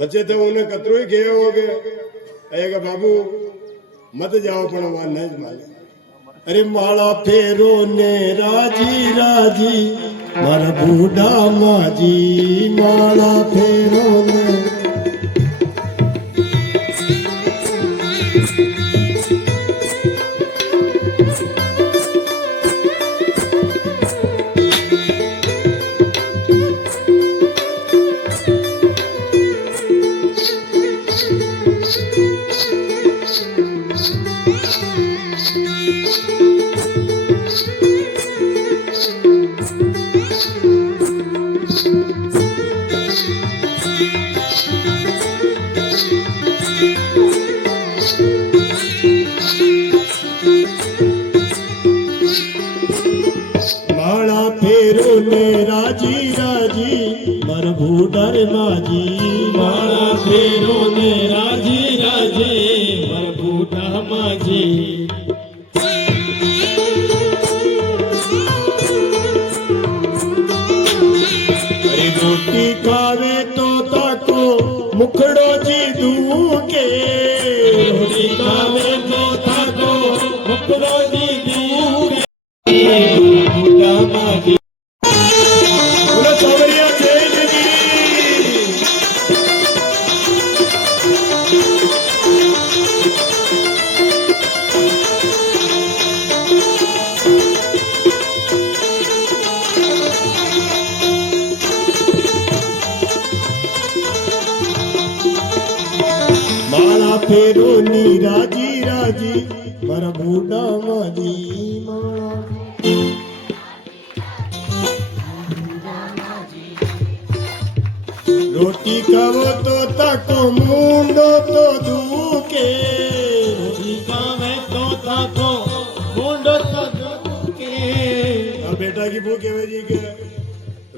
बच्चे थे उन्हें कतरो ही गए हो गए बाबू मत जाओ पण न माले अरे माला फेरो ने राजी राजी मारा बूढ़ा माजी माला फेरो ने राजी राजी मर बूढ़र माजी माला फेरो ने राजी राजी मर बूढ़ा माजी अरे रोटी खावे तो ताको मुखड़ो जी दूके रोटी खावे तो ताको मुखड़ो जी दूके बूढ़ा माजी माला फेरो नी राजी राजी मारा बूढ़ा माजी माला रोटी खावो तो ताको मुंडो तो दुखे रोटी खावे तो ताको मुंडो तो दुखे बेटा की भूख है जी के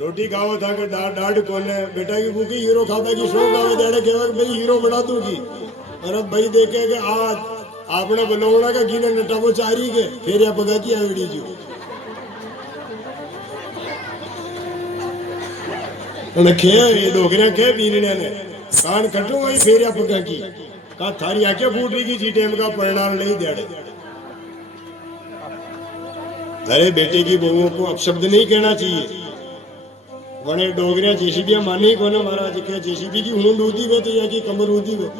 रोटी खाओ था के डाड कोने बेटा की भूखी हीरो खाता की शौक आवे देड़े के भाई हीरो बना दूंगी और अब भाई देखे के आज आपने बनौना का गिने नटावो चारी के फिर या पगा की आवेड़ी जो खे ये डोगरे के बीरने ने कान कटू वही फेरिया पका की का थारी आंखें फूट रही की जी टेम का परिणाम नहीं देड़े अरे बेटे की बहुओं को अपशब्द नहीं कहना चाहिए वने डोगरिया जेसीबी मानी को ना महाराज के जेसीबी की ऊंड होती वे तो या की कमर होती वे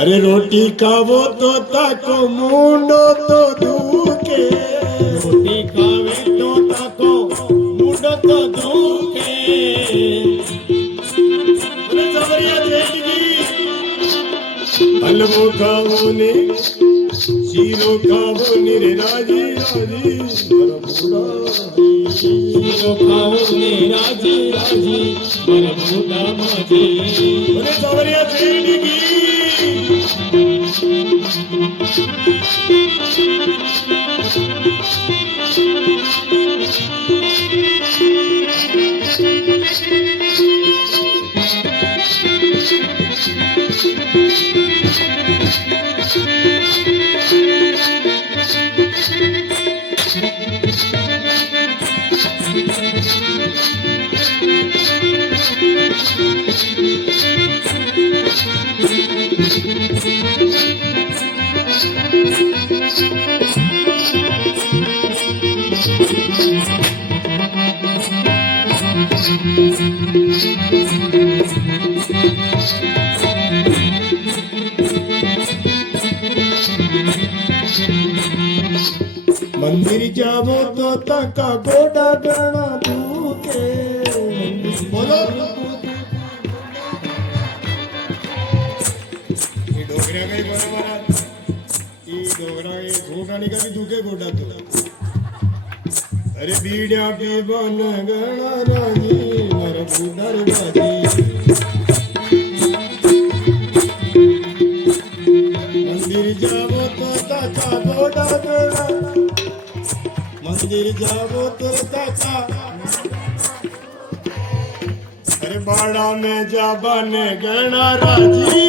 अरे रोटी खावो तो ताको मुंडो तो दुखे रोटी खावे तो ताको मुंडो तो दुखे अरे सबरिया देगी हलवो खावो ने शीरो खावो ने रे राजी राजी मारा बूढ़ा शीरो खावो ने राजी राजी मारा बूढ़ा माजी अरे सबरिया देगी मंदिर जावो तो तका गोडा गणा भूखे बोलो ये डोगरा का ही बोला महाराज ये डोगरा ये घोड़ा नहीं कभी दुखे गोडा तो अरे बीड़ा भी बन गणा राजी मर बुढ़ा राजी मंदिर जावो तो तका गोडा गणा मंदिर जावो तो ताका अरे बाड़ा में जा बने गणा राजी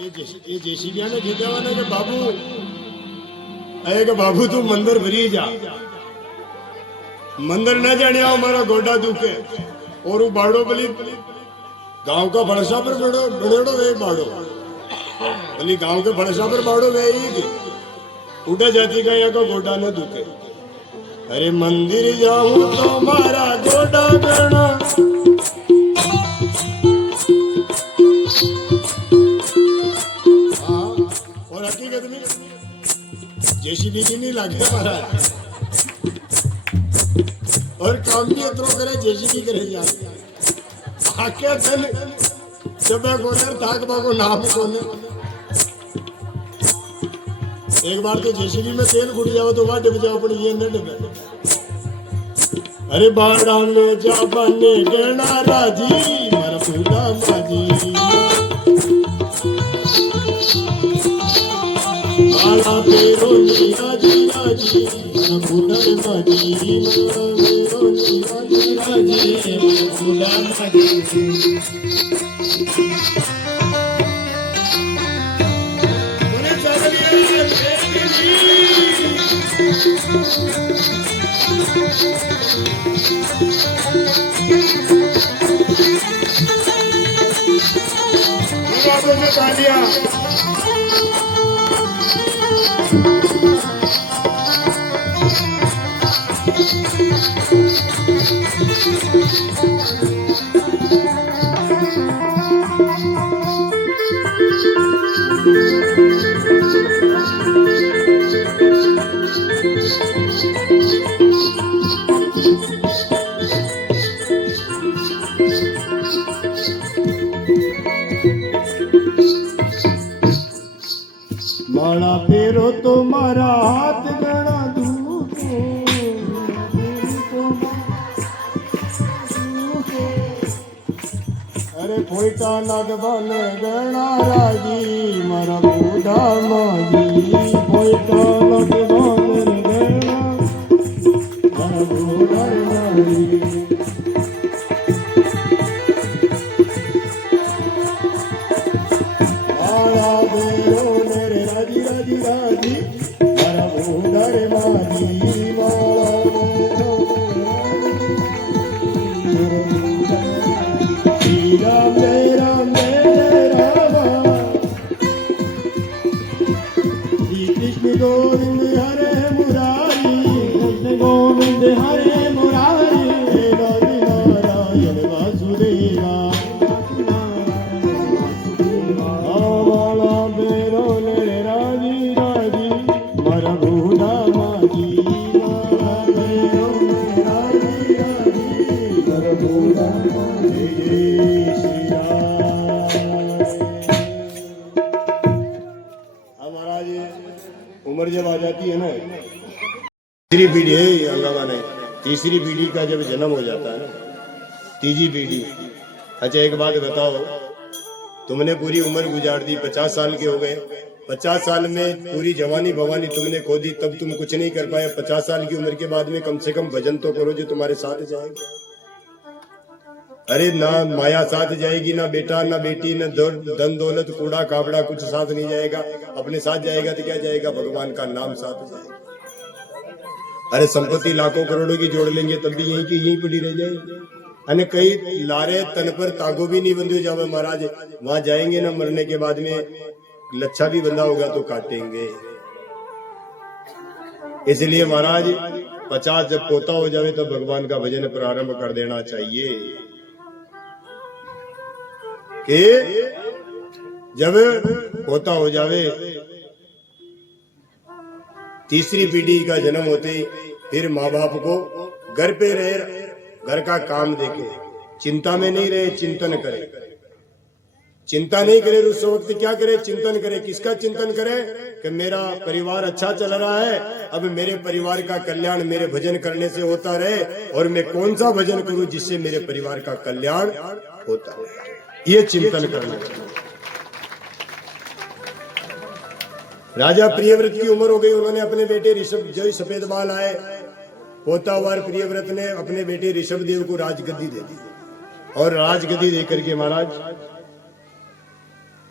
ये जेसीबी ने खींचा वाला के बाबू अरे के बाबू तू मंदिर भरी जा मंदिर न जाने आओ हमारा गोडा दुखे और वो बाड़ो बली गांव का भड़सा पर बड़ेड़ो वे बाड़ो बोली गांव के भड़सा पर बाड़ो वे ही उठा जाती का यहाँ का गोडा न दुखे अरे मंदिर जाऊं तो मारा गोडा गणा और हकीकत में जेसीबी की नहीं लगे हमारा और काम भी उतरो करे जेसीबी करे जाए आके चल जब गोदर ताक बागो नाम कोने एक बार तो जेसीबी में तेल गुड़ जाओ तो वहां डूब जाओ पर ये न डूबे अरे बाड़ा में जा बने गणा राजी मारा बूढ़ा माजी बाड़ा फेरो नी राजी राजी मारा बूढ़ा माजी मारा फेरो नी राजी राजी मारा बूढ़ा माजी तालियां माला फेरो तो मारा हाथ गणा दूको अरे फोटा नागबन गणा राजी मारा बूढ़ा माजी फोटा नागबन गणा मारा बूढ़ा माजी गोविंद हरे मुरारी कृष्ण गोविंद हरे मुरारी राधे नारायण वासुदेवा माला बेरो ले राजी राजी मरा बूढ़ा माजी माला बेरो ले राजी राजी मरा बूढ़ा माजी श्री राम। महाराज उम्र जब आ जाती है ना, तीसरी पीढ़ी है हंगामा नहीं, तीसरी पीढ़ी का जब जन्म हो जाता है ना, तीसरी पीढ़ी। अच्छा एक बात बताओ, तुमने पूरी उम्र गुजार दी, 50 साल के हो गए, 50 साल में पूरी जवानी भवानी तुमने खो दी, तब तुम कुछ नहीं कर पाए। 50 साल की उम्र के बाद में कम से कम भजन तो करो जो तुम्हारे साथ जाएगा। अरे ना माया साथ जाएगी, ना बेटा ना बेटी, ना धन दौलत कूड़ा काबड़ा कुछ साथ नहीं जाएगा। अपने साथ जाएगा तो क्या जाएगा? भगवान का नाम साथ जाएगा। अरे संपत्ति लाखों करोड़ों की जोड़ लेंगे तब भी यहीं की यहीं पड़ी रह जाएगी। अने कई लारे तन पर तागो भी नहीं बंधे जावे महाराज, वहां जाएंगे ना मरने के बाद में लच्छा भी बंधा होगा तो काटेंगे। इसलिए महाराज 50 जब पोता हो जावे तो भगवान का भजन प्रारंभ कर देना चाहिए। कि जब पोता हो जावे, तीसरी पीढ़ी का जन्म होते ही फिर माँ बाप को घर पे रहे, घर का काम देखे, चिंता में नहीं रहे, चिंतन करे। चिंता नहीं करे उस वक्त क्या करे? चिंतन करे। किसका चिंतन करे? कि मेरा परिवार अच्छा चल रहा है, अब मेरे परिवार का कल्याण मेरे भजन करने से होता रहे, और मैं कौन सा भजन करूं जिससे मेरे परिवार का कल्याण होता रहे, ये चिंतन करना। राजा प्रियव्रत की उम्र हो गई, उन्होंने अपने बेटे ऋषभ, जो सफेद बाल आए, पोतावार प्रियव्रत ने अपने बेटे ऋषभ देव को राजगद्दी दे दी। और राजगद्दी देकर के महाराज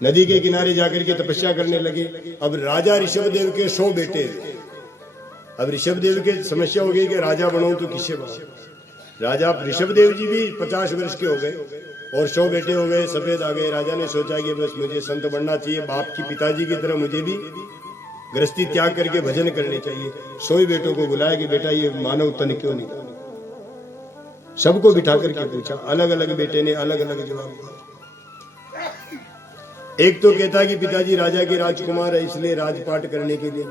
नदी के किनारे जाकर के तपस्या करने लगे। अब राजा ऋषभ देव के 100 बेटे, अब ऋषभ देव के समस्या हो गई कि राजा बनाऊं तो किससे बनाऊं। राजा ऋषभ देव जी भी 50 वर्ष के हो गए और 100 बेटे हो गए, सफेद आ गए। राजा ने सोचा कि बस मुझे संत बनना चाहिए, बाप की पिताजी की तरह मुझे भी गृहस्थी त्याग करके भजन करने चाहिए। 100 बेटों को बुलाया कि बेटा ये मानव तन क्यों नहीं। सबको बिठा करके पूछा, अलग अलग बेटे ने अलग अलग जवाब दिया। एक तो कहता कि पिताजी राजा के राजकुमार है इसलिए राजपाट करने के लिए।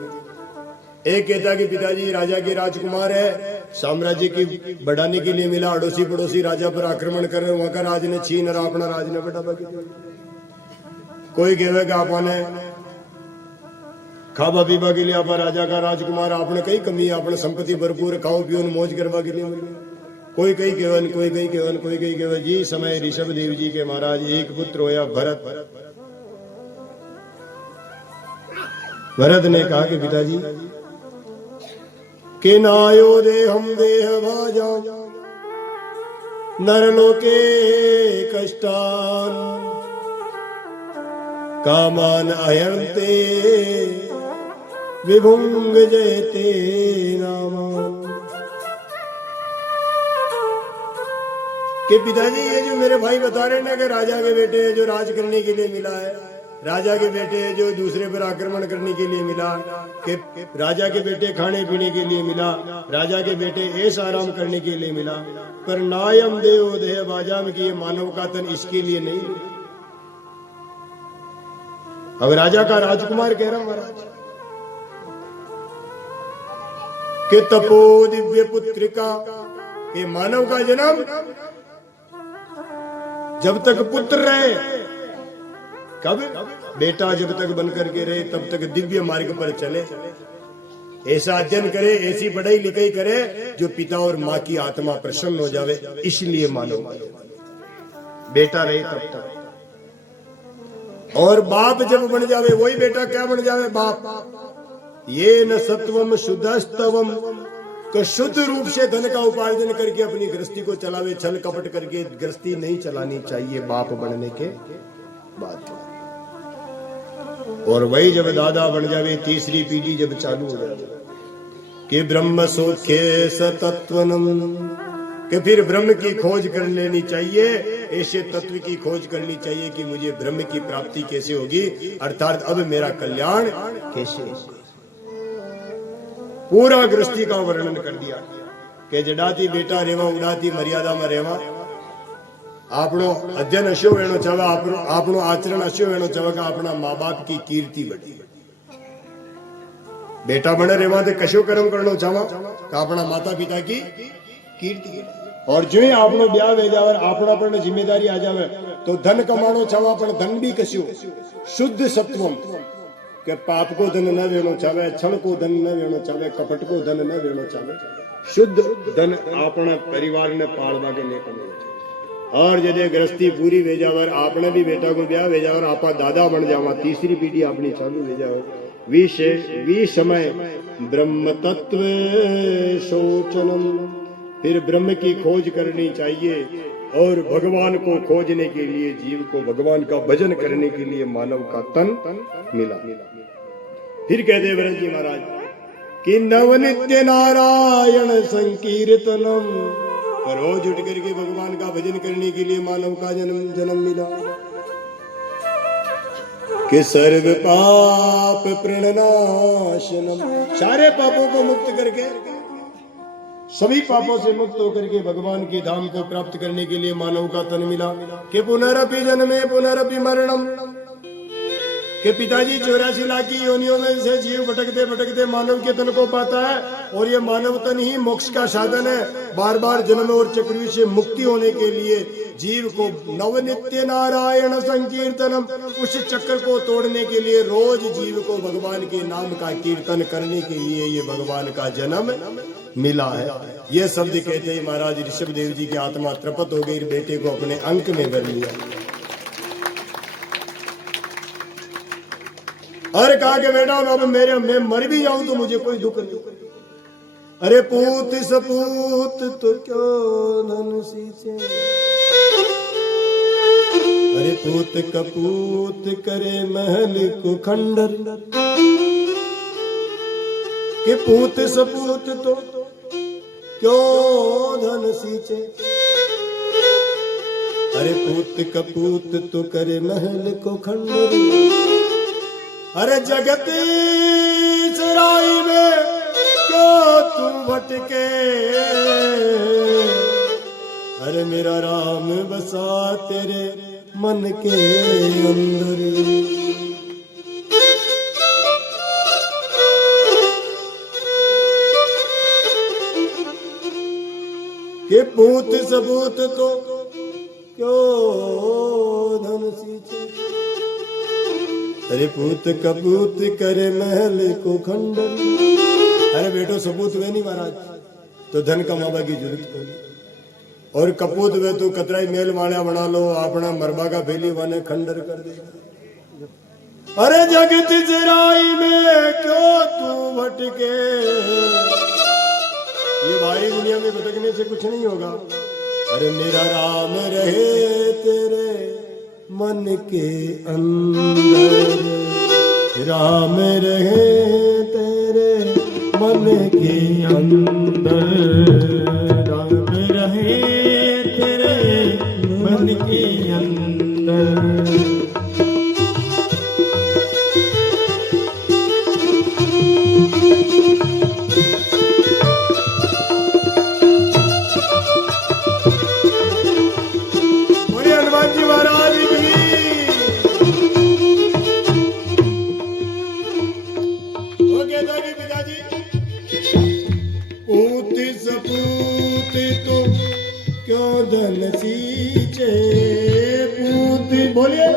एक कहता कि पिताजी राजा के राजकुमार है, साम्राज्य की बढ़ाने के लिए मिला, अड़ोसी पड़ोसी राजा पर आक्रमण कर रहे, वहां का राज ने छीन रहा, अपना राज ने बढ़ावा। कोई कहे कि आपने खाबा पीबा के लिए आप राजा का राजकुमार, आपने कई कमी, आपने संपत्ति भरपूर, खाओ पियो मौज करवा के लिए। कोई कई केवल, कोई कई केवल, कोई कई केवल। जी समय ऋषभ देव जी के महाराज एक पुत्र होया भरत। भरत ने कहा कि पिताजी के नायो दे हम देह भाजा नरलोके कष्टान कामान अयंते विभुंग जयते नामान। कि पिताजी ये जो मेरे भाई बता रहे ना कि राजा के बेटे जो राज करने के लिए मिला है, राजा के बेटे जो दूसरे पर आक्रमण करने के लिए मिला, कि राजा के बेटे खाने पीने के लिए मिला, राजा के बेटे ऐश आराम करने के लिए मिला, पर नायम देव देह बाजाम की ये मानव का तन इसके लिए नहीं। अब राजा का राजकुमार कह रहा हूं महाराज कि तपो दिव्य पुत्रिका, ये मानव का जन्म जब तक पुत्र रहे, कब? बेटा जब तक बन करके रहे तब तक दिव्य मार्ग पर चले, ऐसा अध्ययन करे, ऐसी पढ़ाई लिखाई करे जो पिता और माँ की आत्मा प्रसन्न हो जावे। इसलिए मानो बेटा रहे तब तक। और बाप जब बन जावे वही बेटा क्या बन जावे? बाप। ये न सत्वम शुद्धस्तवम, कि शुद्ध रूप से धन का उपार्जन करके अपनी गृहस्थी को चलावे। छल कपट करके गृहस्थी नहीं चलानी चाहिए बाप बनने के बाद। और वही जब दादा बन जावे, तीसरी पीढ़ी जब चालू हो जाए कि ब्रह्म सोखे सतत्वनम, कि फिर ब्रह्म की खोज कर लेनी चाहिए, ऐसे तत्व की खोज करनी चाहिए कि मुझे ब्रह्म की प्राप्ति कैसे होगी, अर्थात अब मेरा कल्याण कैसे। पूरा गृहस्थी का वर्णन कर दिया कि जडाती बेटा रेवा उड़ाती मर्यादा में रेवा। आपनो अध्ययन अश्यो वेणो चाहे, आपनो आचरण अश्यो वेणो चाहे कि अपना माँ बाप की कीर्ति बढ़ी। बेटा बने रेवा तो कशो कर्म करनो चाहवा कि अपना माता पिता की कीर्ति। और जो ही आपनो ब्याह वे जावे, अपना पर जिम्मेदारी आ जावे तो धन कमानो चाहवा, पर धन भी कशो शुद्ध सत्वम, कि पाप को धन न वेणो चाहे, छल को धन न वेणो चाहे, कपट को धन न वेणो चाहे, शुद्ध धन अपना परिवार ने पालवा के लेकर वेणो चाहे। और यदि गृहस्थी पूरी वे जावर, आपने भी बेटा को ब्याह वे जावर, आपा दादा बन जावा, तीसरी पीढ़ी अपनी चालू वे जाओ, वी समय ब्रह्म तत्व शोचनम, फिर ब्रह्म की खोज करनी चाहिए। और भगवान को खोजने के लिए, जीव को भगवान का भजन करने के लिए मानव का तन मिला। फिर कहते व्रत जी महाराज कि नवनित्य नारायण संकीर्तनम, रोज उठ करके भगवान का भजन करने के लिए मानव का जन्म मिला। कि सर्व पाप प्रणनाशनम, सारे पापों को मुक्त करके, सभी पापों से मुक्त होकर के भगवान की धाम को प्राप्त करने के लिए मानव का तन मिला। कि पुनरपि जन्मे पुनरपि मरणम, कि पिताजी 84 लाख की योनियों में से जीव भटकते भटकते मानव के तन को पाता है, और ये मानव तन ही मोक्ष का साधन है। बार बार जन्म और चक्रव्यूह से मुक्ति होने के लिए जीव को नवनित्य नारायण संकीर्तनम, उस चक्र को तोड़ने के लिए रोज जीव को भगवान के नाम का कीर्तन करने के लिए ये भगवान का जन्म मिला है। ये शब्द कहते ही महाराज ऋषभ देव जी की आत्मा तृप्त हो गई, बेटे को अपने अंक में भर लिया। अरे कहा कि बेटा अब मैं मर भी जाऊं तो मुझे कोई दुख नहीं। अरे पूत सपूत तो क्यों धन सींचे, अरे पूत कपूत करे महल को खंडर, कि पूत सपूत तो क्यों धन सींचे, अरे पूत कपूत तो करे महल को खंडर। अरे जगती सराय में क्यों तू भटके, अरे मेरा राम बसा तेरे मन के अंदर। कि पूत सबूत तो क्यों धन सींचे, अरे पूत कपूत करे महल को खंडन। अरे बेटो सबूत वे नहीं महाराज तो धन कमावा की जरूरत पड़ी, और कपूत वे तो कतराई मेल वाणा बना लो, अपना मरबा का फेली वाने खंडर कर देगा। अरे जगत जराई में क्यों तू भटके, ये भाई दुनिया में भटकने से कुछ नहीं होगा। अरे मेरा राम रहे तेरे मन के अंदर, राम रहे तेरे मन के अंदर, राम रहे तेरे मन के अंदर। धन सींचे पूत, बोलिए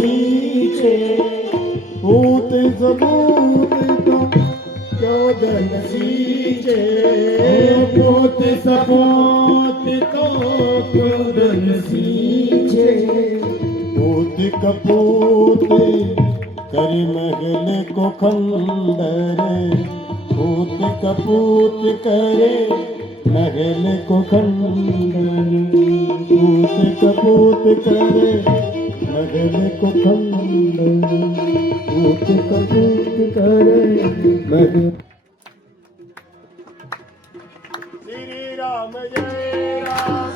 सींचे, पूत सबूत तो क्यों धन सींचे, पूत सपूत तो क्यों धन सींचे। पूत कपूत कर महल को खंडर, पूत कपूत करे महल को खंडर, पूत कपूत करे महल को खंडर, पूत कपूत करे महल। श्री राम जय राम,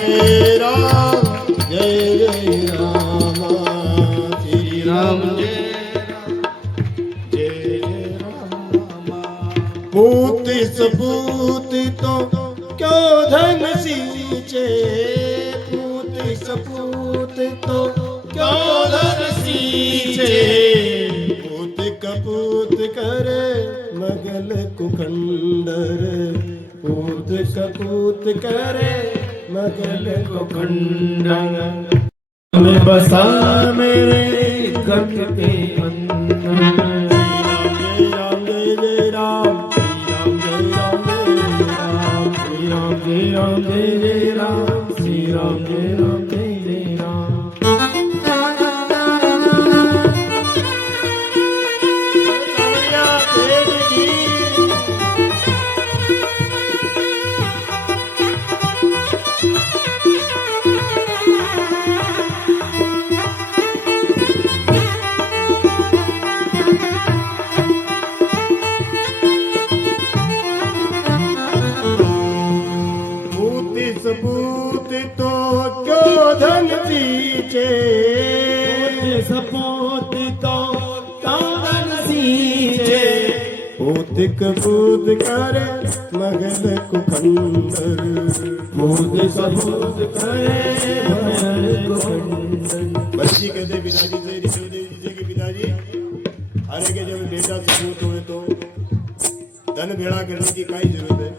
जय राम जय जय राम, श्री राम जय जय जय राम। पूत सपूत तो क्यों धन सींचे, पूत सपूत तो क्यों धन सींचे, पूत कपूत करे मगल कुखंडर, पूत कपूत करे मगल को खंडन, में बसा मेरे घट के अंदर। जय राम जय जय राम, श्री राम जय राम जय राम, श्री राम जय राम, श्री राम जय राम, श्री राम जय जय राम। सपूत तो क्यों धन सींचे, सपूत तो क्यों धन सींचे, पूत कपूत करे मगल कुखंडर, पूत सपूत करे मगल को खंडन। बच्ची कहते पिताजी से, ऋषभदेव जी से कि पिताजी अरे के जब बेटा सपूत हुए तो धन भेड़ा करने की क्या जरूरत है,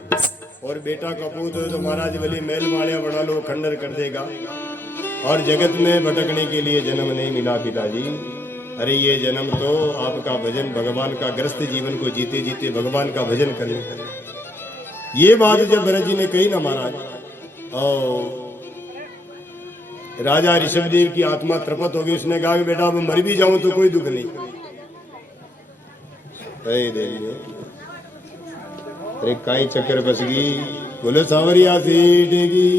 और बेटा कपूत हो तो महाराज बलि महल माड़िया बना लो खंडर कर देगा, और जगत में भटकने के लिए जन्म नहीं मिला पिताजी। अरे ये जन्म तो आपका भजन, भगवान का ग्रस्त जीवन को जीते जीते भगवान का भजन करने का। ये बात जब भरत जी ने कही ना महाराज, और राजा ऋषभदेव की आत्मा तृप्त हो गई। उसने कहा कि बेटा अब मर भी जाऊं तो कोई दुख नहीं। देवी अरे काई चक्कर बस गई, बोले सावरिया सीटेगी।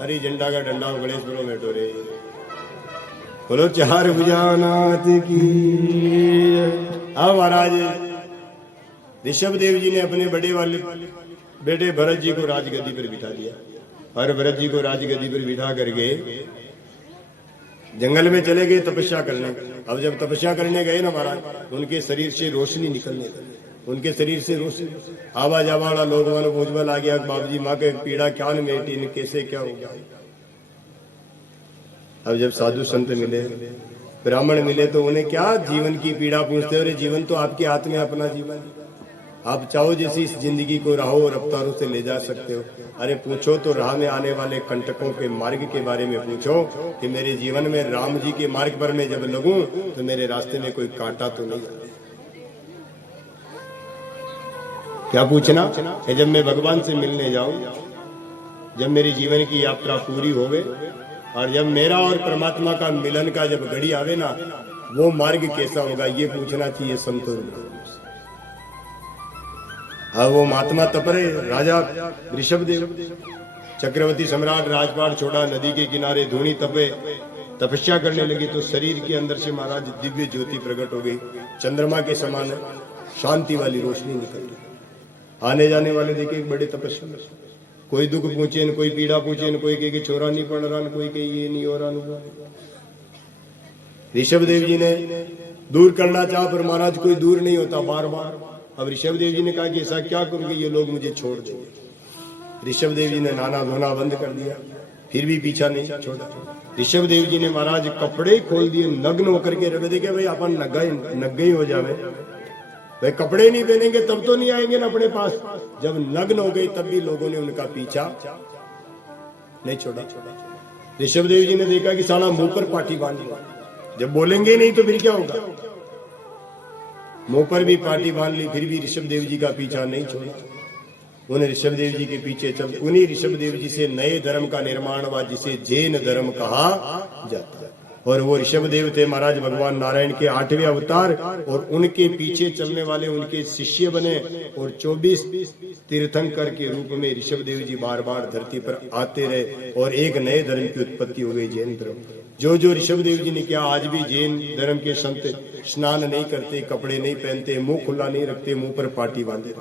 हरी झंडा का डंडा गणेश बोलो बैठो रे, बोलो चार भुजानाथ की। अब महाराज ऋषभदेव जी ने अपने बड़े वाले बेटे भरत जी को राजगद्दी पर बिठा दिया, और भरत जी को राजगद्दी पर बिठा करके जंगल में चले गए तपस्या करने। अब जब तपस्या करने गए ना महाराज, उनके शरीर से रोशनी निकलने लगी, उनके शरीर से रोशनी। आवा जावाड़ा लोग मानो भोजबल आ गया, बाबू जी माँ के पीड़ा क्या न मेटी, इन कैसे क्या हो गया। अब जब साधु संत मिले, ब्राह्मण मिले, तो उन्हें क्या जीवन की पीड़ा पूछते। अरे जीवन तो आपके हाथ में, अपना जीवन आप चाहो जैसी इस जिंदगी को राहों और रफ्तारों से ले जा सकते हो। अरे पूछो तो राह में आने वाले कंटकों के मार्ग के बारे में पूछो, कि मेरे जीवन में राम जी के मार्ग पर मैं जब लगूं तो मेरे रास्ते में कोई कांटा तो नहीं। क्या पूछना कि जब मैं भगवान से मिलने जाऊं, जब मेरी जीवन की यात्रा पूरी हो गए, और जब मेरा और परमात्मा का मिलन का जब घड़ी आवे ना, वो मार्ग कैसा होगा, ये पूछना चाहिए संतों को। अब वो महात्मा तपरे राजा ऋषभदेव, चक्रवर्ती सम्राट, राजपाट छोड़ा, नदी के किनारे धूनी तपे, तपस्या करने लगी, तो शरीर के अंदर से महाराज दिव्य ज्योति प्रकट हो गई, चंद्रमा के समान शांति वाली रोशनी निकल गई। आने जाने वाले देखे एक बड़े तपस्या, कोई दुख पूछे न कोई पीड़ा पूछे न कोई कहे कि छोरा नहीं पड़ रहा, न कोई कहे ये नहीं हो रहा। ऋषभदेव जी ने दूर करना चाहा, पर महाराज कोई दूर नहीं होता, बार बार। अब ऋषभदेव जी ने कहा कि ऐसा क्या करूंगे, ये लोग मुझे छोड़ देंगे। ऋषभदेव जी ने नाना धोना बंद कर दिया, फिर भी पीछा नहीं छोड़ा। ऋषभदेव जी ने महाराज कपड़े खोल दिए, नग्न होकर के रख देखे, भाई अपन नग्गे हो जावे, भाई कपड़े नहीं पहनेंगे तब तो नहीं आएंगे ना अपने पास। जब नग्न हो गई तब भी लोगों ने उनका पीछा नहीं छोड़ा। ऋषभदेव जी ने देखा कि साला मुंह पर पाटी बांध ली, जब बोलेंगे नहीं तो फिर क्या होगा। मुंह पर भी पाटी बांध ली, फिर भी ऋषभदेव जी का पीछा नहीं छोड़ा। उन्हें ऋषभदेव जी के पीछे चल, उन्हीं ऋषभदेव जी से नए धर्म का निर्माण हुआ, जिसे जैन धर्म कहा जाता है। और वो ऋषभदेव थे महाराज भगवान नारायण के 8वें अवतार, और उनके पीछे चलने वाले उनके शिष्य बने, और 24 तीर्थंकर के रूप में ऋषभदेव जी बार बार धरती पर आते रहे, और एक नए धर्म की उत्पत्ति हो गई, जैन धर्म। जो जो ऋषभदेव जी ने किया, आज भी जैन धर्म के संत स्नान नहीं करते, कपड़े नहीं पहनते, मुंह खुला नहीं रखते, मुंह पर पाटी बांधे।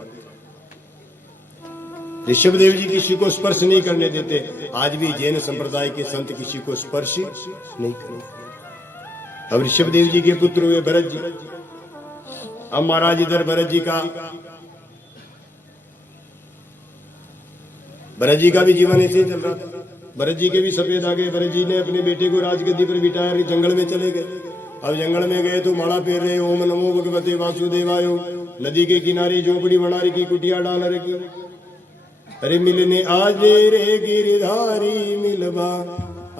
ऋषभदेव जी किसी को स्पर्श नहीं करने देते, आज भी जैन संप्रदाय के संत किसी को स्पर्श नहीं करते। अब ऋषभदेव जी के पुत्र हुए भरत जी। अब महाराज इधर भरत जी का भी जीवन ऐसे ही चल रहा था। भरत जी के भी सफेद आ गए। भरत जी ने अपने बेटे को राजगद्दी पर बिठाया, जंगल में चले गए। अब जंगल में गए तो माला फेर रहे, ओम नमो भगवते वासुदेवाय। नदी के किनारे झोपड़ी बना रखी, कुटिया डाल रखी। अरे मिलने आज रे गिरधारी मिलवा,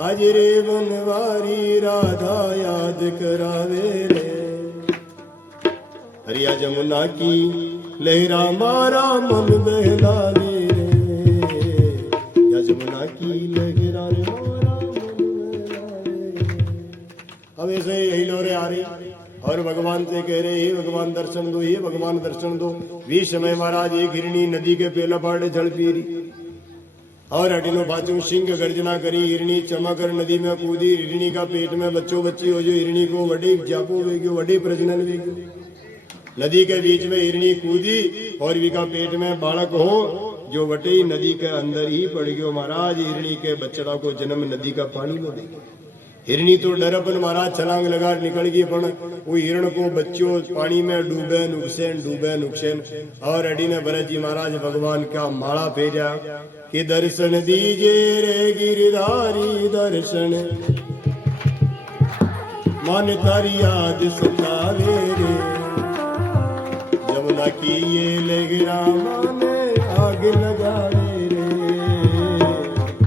आज रे बनवारी राधा याद करावे रे। हरिया जमुना की लहरा मारा मन बहलावे रे, या जमुना की लहरा मारा मन बहलावे रे। अब ऐसे यही लोरे आ रही और भगवान से कह रहे, हे भगवान दर्शन दो, हे भगवान दर्शन दो। भी समय महाराज एक हिरणी नदी के पेला पाड़े जल पी रही, और हटिनो बाजू सिंह गर्जना करी। हिरणी चमकर नदी में कूदी, हिरणी का पेट में बच्चों बच्ची हो, जो हिरणी को वडी जापो वेग्यो, वडी प्रजनन वेग्यो। नदी के बीच में हिरणी कूदी और विका पेट में बालक हो, जो वटी नदी के अंदर ही पड़ गयो। महाराज हिरणी के बच्चा को जन्म नदी का पानी में दे। हिरणी तो डरपन महाराज छलांग लगा निकल गई, पण वो हिरण को बच्चों पानी में डूबे नुकसान। और अडी ने भरत जी महाराज भगवान का माला भेजा कि दर्शन दीजे रे गिरधारी दर्शन, मन तारी याद सतावे रे। जमुना की ये लहरा माने आग लगावे रे,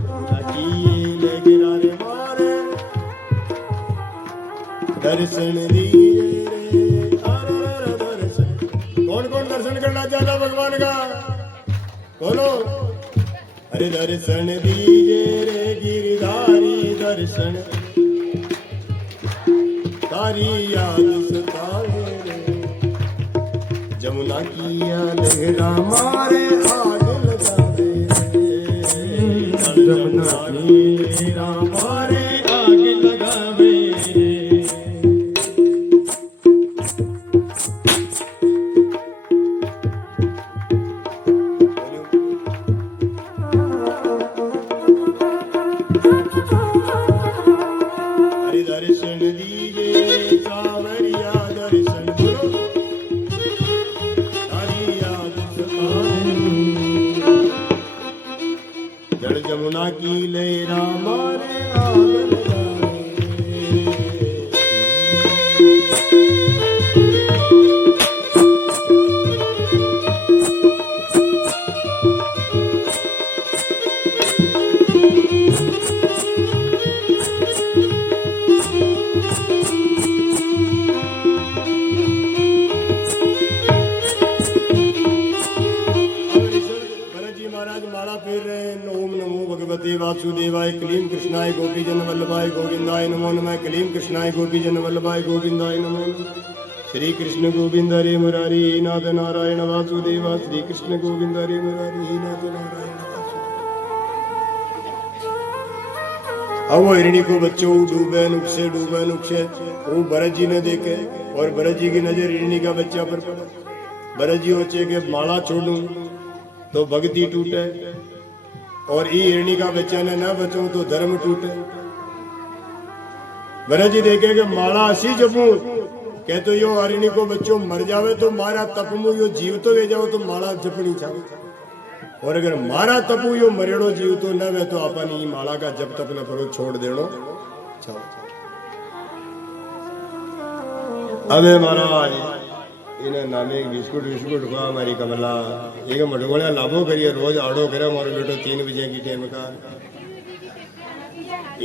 जमुना की ये लहरा रे मारे दर्शन दिए रे। दर्शन कौन कौन दर्शन करना चाहता भगवान का, बोलो। अरे दर्शन दीजे रे गिरधारी दर्शन, तारी याद सतावे रे। जमुना की लहरा मारे आग लगावे रे, जमुना की लहरा मारे आग लगावे। करुणा की लहरा मारे आग लगाए। वासुदेवाय क्लीम कृष्णाय गोपीजन वल्लभाय गोविंदाय नमो नमः। क्लीम कृष्णाय गोपीजन वल्लभाय गोविंदाय नमो नमः। श्री कृष्ण गोविंद हरे मुरारी हे नाथ नारायण वासुदेवा। श्री कृष्ण गोविंद हरे मुरारी हे नाथ नारायण वासुदेवा। अब वो हिरणी को बच्चों डूबे नुक्से वो भरत जी ने देखे और भरत जी की नजर हिरणी का बच्चा पर पड़ा। भरत जी सोचे के माला छोड़ूं तो भक्ति टूटे और ई हिरणी का बच्चा ने ना बचूं तो धर्म टूटे। भरत जी देखे कि माला असी जपू कह तो यो हिरणी को बच्चों मर जावे तो मारा तपमु यो जीव तो वे जाओ तो माला जपनी चाहिए और अगर मारा तपू यो मरेड़ो जीव तो न वे तो अपन ई माला का जप तप न करो छोड़ देनो चाहो। अबे महाराज इन्हें नामे बिस्कुट हुआ हमारी कमला एक मटगोलिया लाभो करिए रोज आड़ो करे मारो बेटो 3 बजे की टाइम का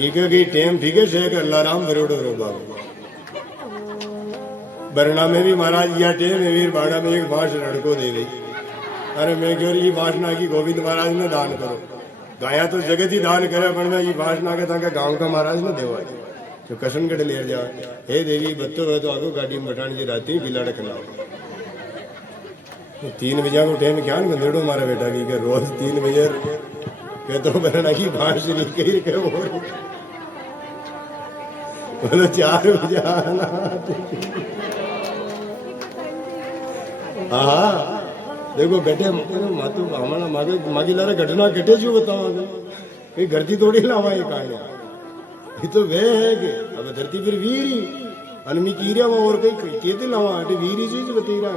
एक की टाइम फिक्स है कि अल्लाह राम भरोड़ो रो बाबू। बरना में भी महाराज या टाइम है वीर बाड़ा में एक बांस लड़को दे गई। अरे मैं क्यों ये बांस ना की गोविंद महाराज ने दान करो गाया तो जगत ही दान करे पर मैं ये बांस ना के ताकि गाँव का महाराज ने देवा तो कसनगढ़ ले जाओ। हे देवी बत्तो है तो आगो गाड़ी में बटान जी राती बिलाड़ खिलाओ। 3 बजे को टाइम क्या गंदेड़ो मारा बेटा की के रोज 3 बजे के तो बरना की बांस कही के बोलो 4 बजे आना। हाँ देखो गटे मातू हमारा मागी लारा घटना घटे जो बताओ कहीं घरती थोड़ी लावा ये कहानियां ये तो वे है कि अब धरती फिर वीरी अनमी कीरिया में और कहीं कहते लावा अटे वीरी चीज बता रहा।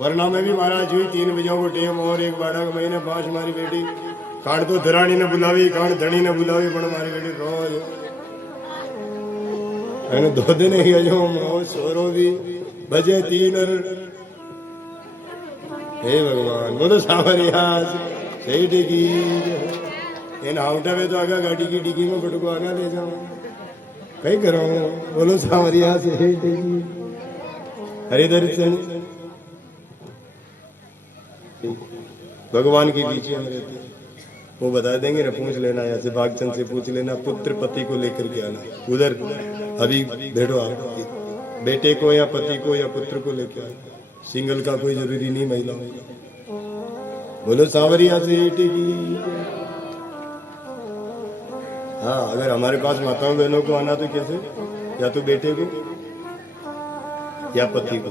वरना में भी महाराज हुई 3 बजे को टेम और एक बाड़ा के महीने 5 मारी बेटी काट तो धरानी ने बुलावी काट धनी ने बुलावी पण मारी बेटी रोज मैंने 2 दिन ही अजो सोरो भी बजे 3 हे भगवान बोलो सावरिया सही डिगी इन हाउटा में तो आगा गाड़ी की डिगी में बटको आगा ले जाओ कहीं करो बोलो सावरिया सही डिगी हरे दर्शन भगवान के पीछे हम रहते हैं वो बता देंगे ना पूछ लेना या से भागचंद से पूछ लेना पुत्र पति को लेकर के आना उधर अभी बैठो आप बेटे को या पति को या पुत्र को लेकर आना सिंगल का कोई जरूरी नहीं महिला बोलो सांवरिया से की। हाँ अगर हमारे पास माताओं बहनों को आना तो कैसे या तो बेटे को या पति को।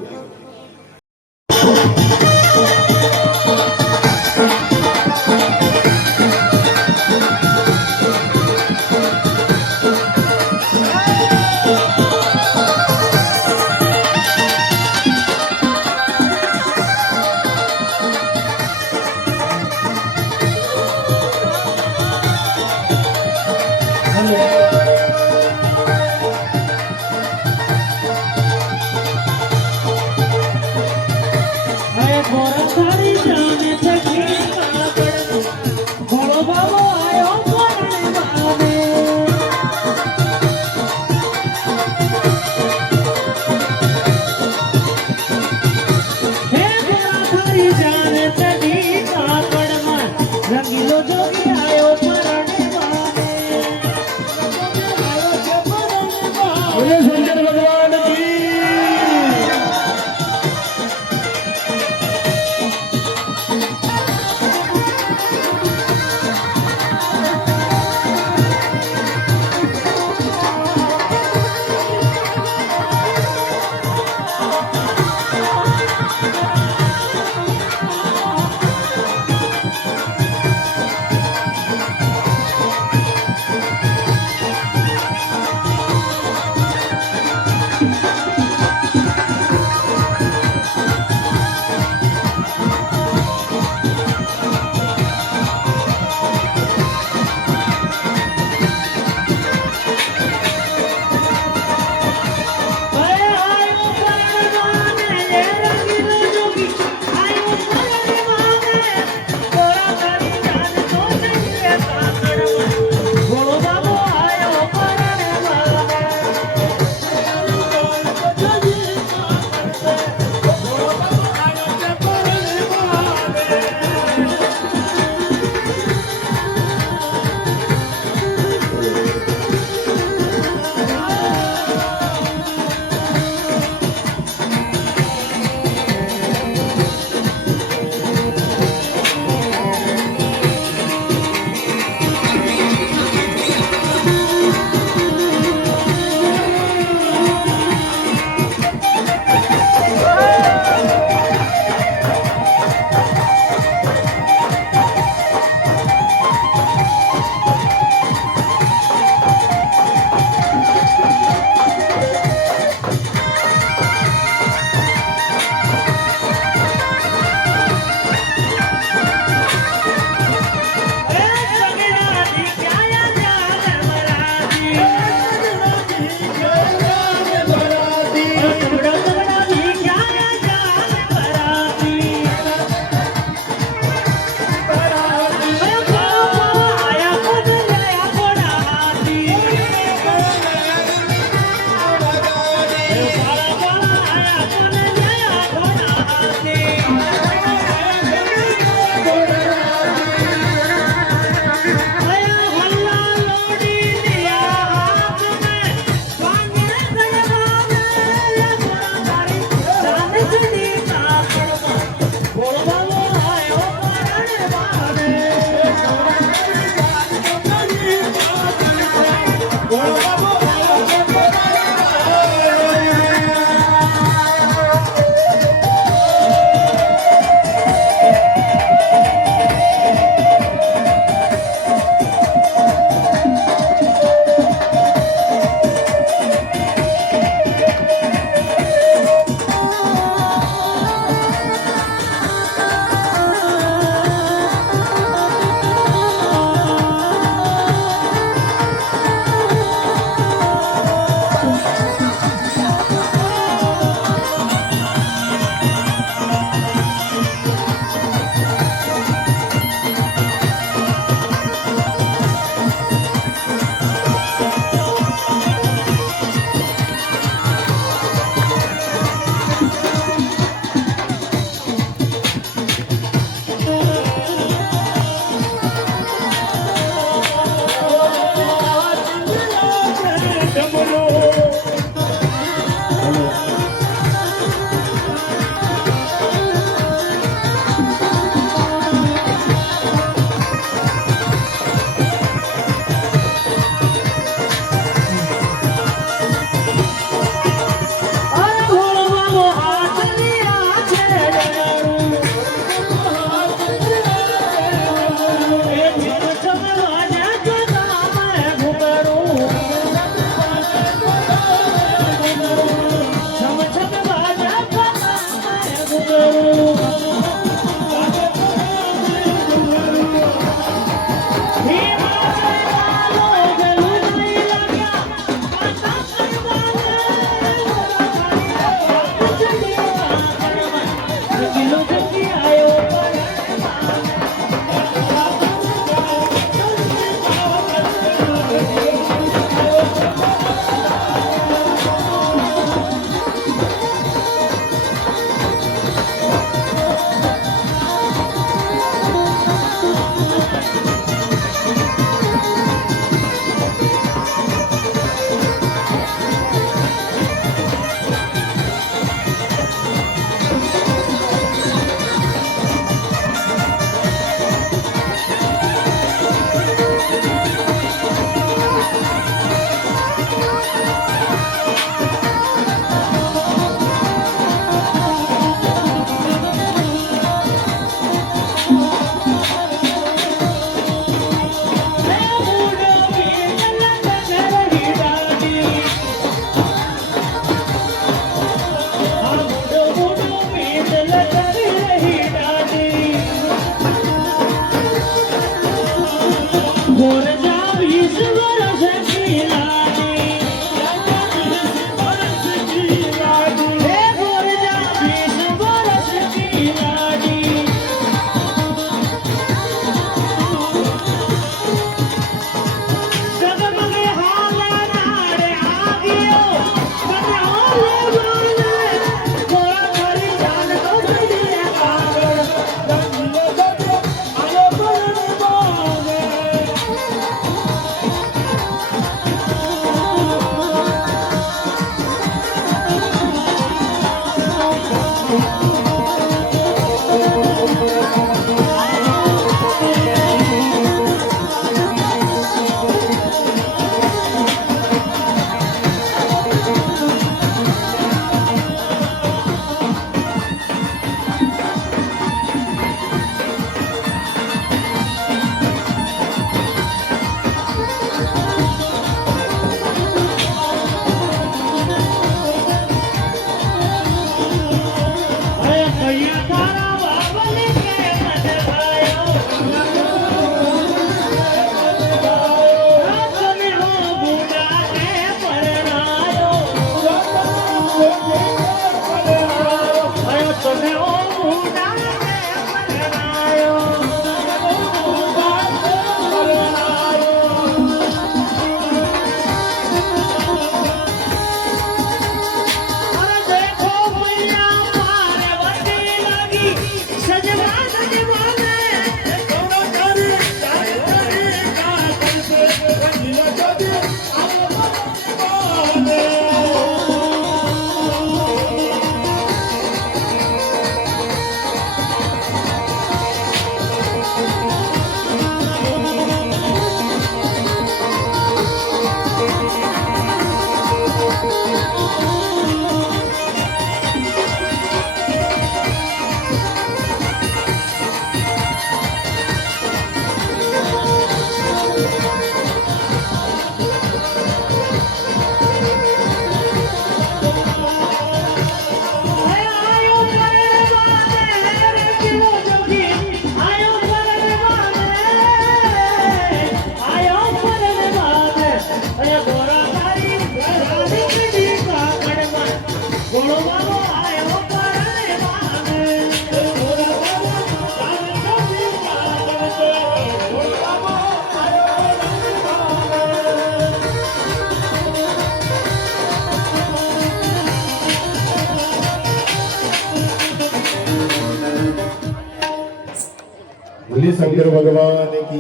बोलिए शंकर भगवान की।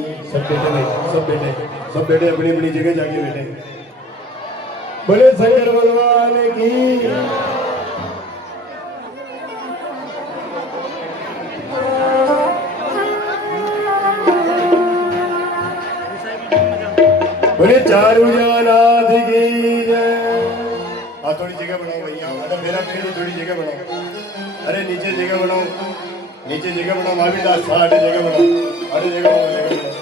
सब बेटे अपनी अपनी जगह जाके बैठे। बोले शंकर भगवान की। बोले चारू जानाथ की जय। हाँ थोड़ी जगह बनाओ भैया। अरे मेरा पेड़ थोड़ी जगह बनाओ। अरे नीचे जगह बनाओ, नीचे जगह बनाओ। महावीर दास आटे जगह बनाओ, आटे जगह बनाओ, जगह बनाओ।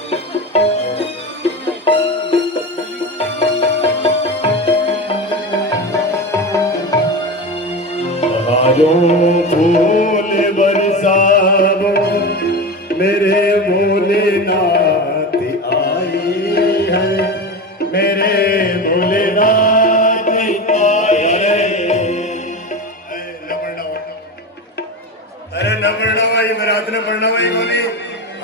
फूल बरसावो मेरे भोलेनाथ आए हैं, मेरे भोलेनाथ आए हैं। अरे न पढ़ना भाई बरात ने पढ़ना भाई बोली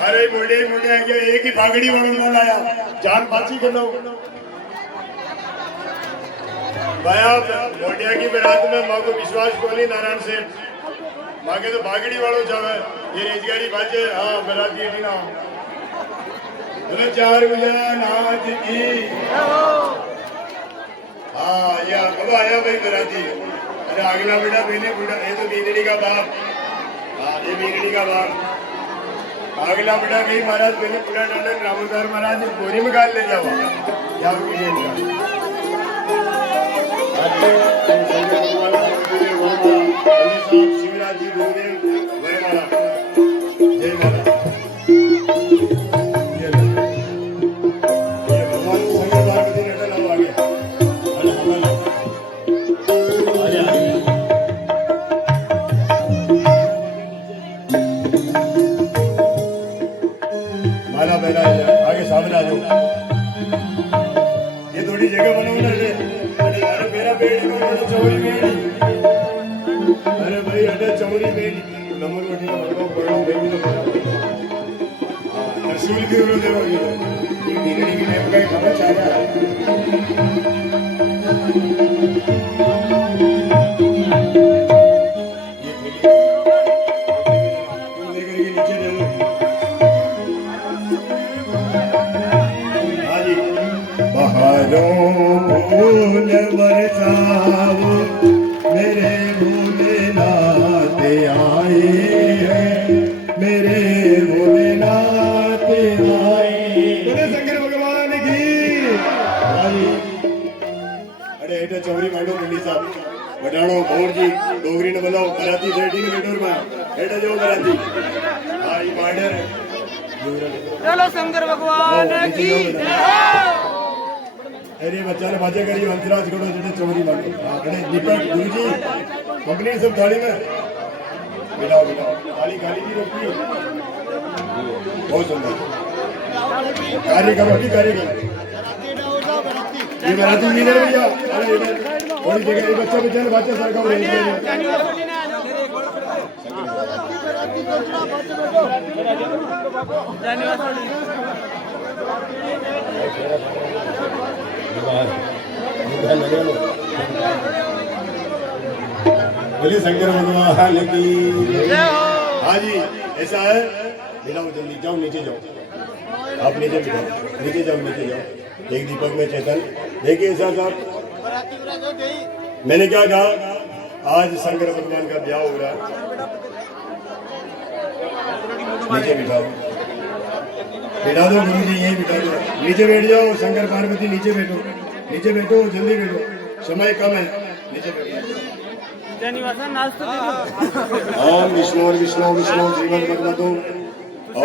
अरे मुंडे मुंडे आगे एक ही भागड़ी वालों न लाया जान बाची कर लो भाया मोटिया की बरात में माँ को विश्वास कोली नारायण सेठ माँ के तो भागड़ी वालों जावे ये रेजगारी बाजे हाँ बराती है ना बोले 4 बजे नाच की हाँ या कब आया भाई बराती अरे अगला बेटा पहले बूढ़ा ये तो बीगड़ी का बाप हाँ ये बीगड़ी का बाप अगला बेटा कहीं महाराज पहले पूरा डंडन रामोदार महाराज बोरी में गाल ले जाओ या शिवराज जी गुरुदेव वरमाला जय माता माला पहला आगे सामने आ जाओ ये थोड़ी जगह बनाओ ना अरे मेरा बेटी को चौरी बेटी अरे भाई अरे चौरी बेटी नंबर बटी का बड़ो बड़ो बेटी तो त्रिशूल की उरो देव ये बिगड़ी की नेम का खबर चाहा फूल बरसाओ मेरे भोलेनाथ आए हैं मेरे भोलेनाथ आए बोले शंकर भगवान की अरे एटा चौरी माडो मंडी साहब वडाणो भौर जी डोगरी ने बोलाओ बराती रेडी ने बेडोर में एटा जो बराती हां ई माडर चलो शंकर भगवान की अरे बच्चा ने बाजे करी हंसराज करो जो चौरी मांगे अरे दीपक गुरुजी कंपनी सब थाली में बिठाओ बिठाओ थाली खाली भी रखी बहुत सुंदर कार्य करो भी कार्य करो ये बराती लीडर भैया अरे थोड़ी जगह ये बच्चा बेचारे बच्चा सरकार रही बोले शंकर भगवान की हाँ जी ऐसा है मिलाओ जल्दी जाओ नीचे जाओ आप नीचे जाओ नीचे जाओ एक दीपक में चेतन देखिए साहब मैंने क्या कहा आज शंकर भगवान का ब्याह हो रहा है नीचे बिठाओ बिठा दो गुरु जी यही बिठा दो नीचे बैठ जाओ शंकर पार्वती नीचे बैठो जल्दी बैठो समय कम है नीचे बैठो ओम विष्णु विष्णु विष्णु श्रीमद भगवतो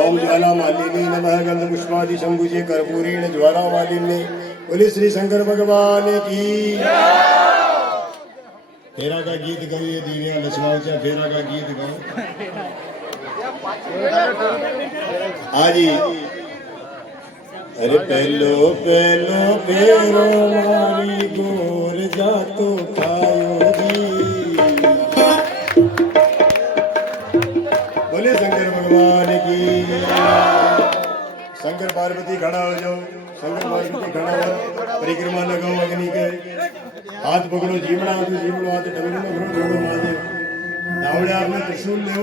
ओम ज्वाला मालिनी नमः गंध पुष्पादि शंभुजे कर्पूरीण ज्वाला मालिनी बोले श्री शंकर भगवान की फेरा का गीत गाओ ये दीवियां लक्ष्मण फेरा का गीत गाओ आज अरे पहलो पहलो फेरो मारी गोर जा तो खायो जी बोले शंकर भगवान की शंकर पार्वती खड़ा हो जाओ शंकर पार्वती खड़ा हो परिक्रमा लगाओ अग्नि के हाथ पकड़ो जीवड़ा हाथ डमरू में भरो छोड़ो महादेव डावड़े हाथ में त्रिशूल ले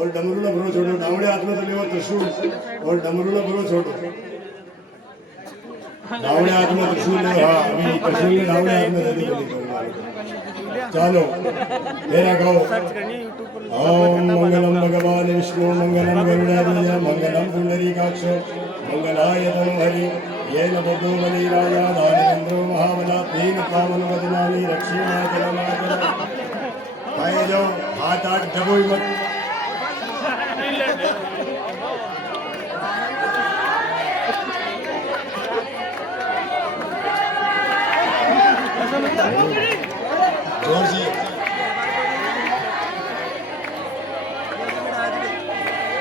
और डमरू में भरो छोड़ो डावड़े हाथ में तो ले त्रिशूल और डमरू में भरो छोड़ो डावड़े हाथ में त्रिशूल ले हाँ अभी त्रिशूल ने डावड़े हाथ में दे दी चलो तेरा गाओ ओम मंगलम भगवान विष्णु मंगलम गरुड़ाध्वज मंगलम पुंडरीकाक्ष मंगलाय हरि येन बद्धो बलिराजा दानवेन्द्रो महाबला तेन पावन वदनानि रक्षेणाचलमाचल आए जाओ हाथ आठ डबोई मत जोर से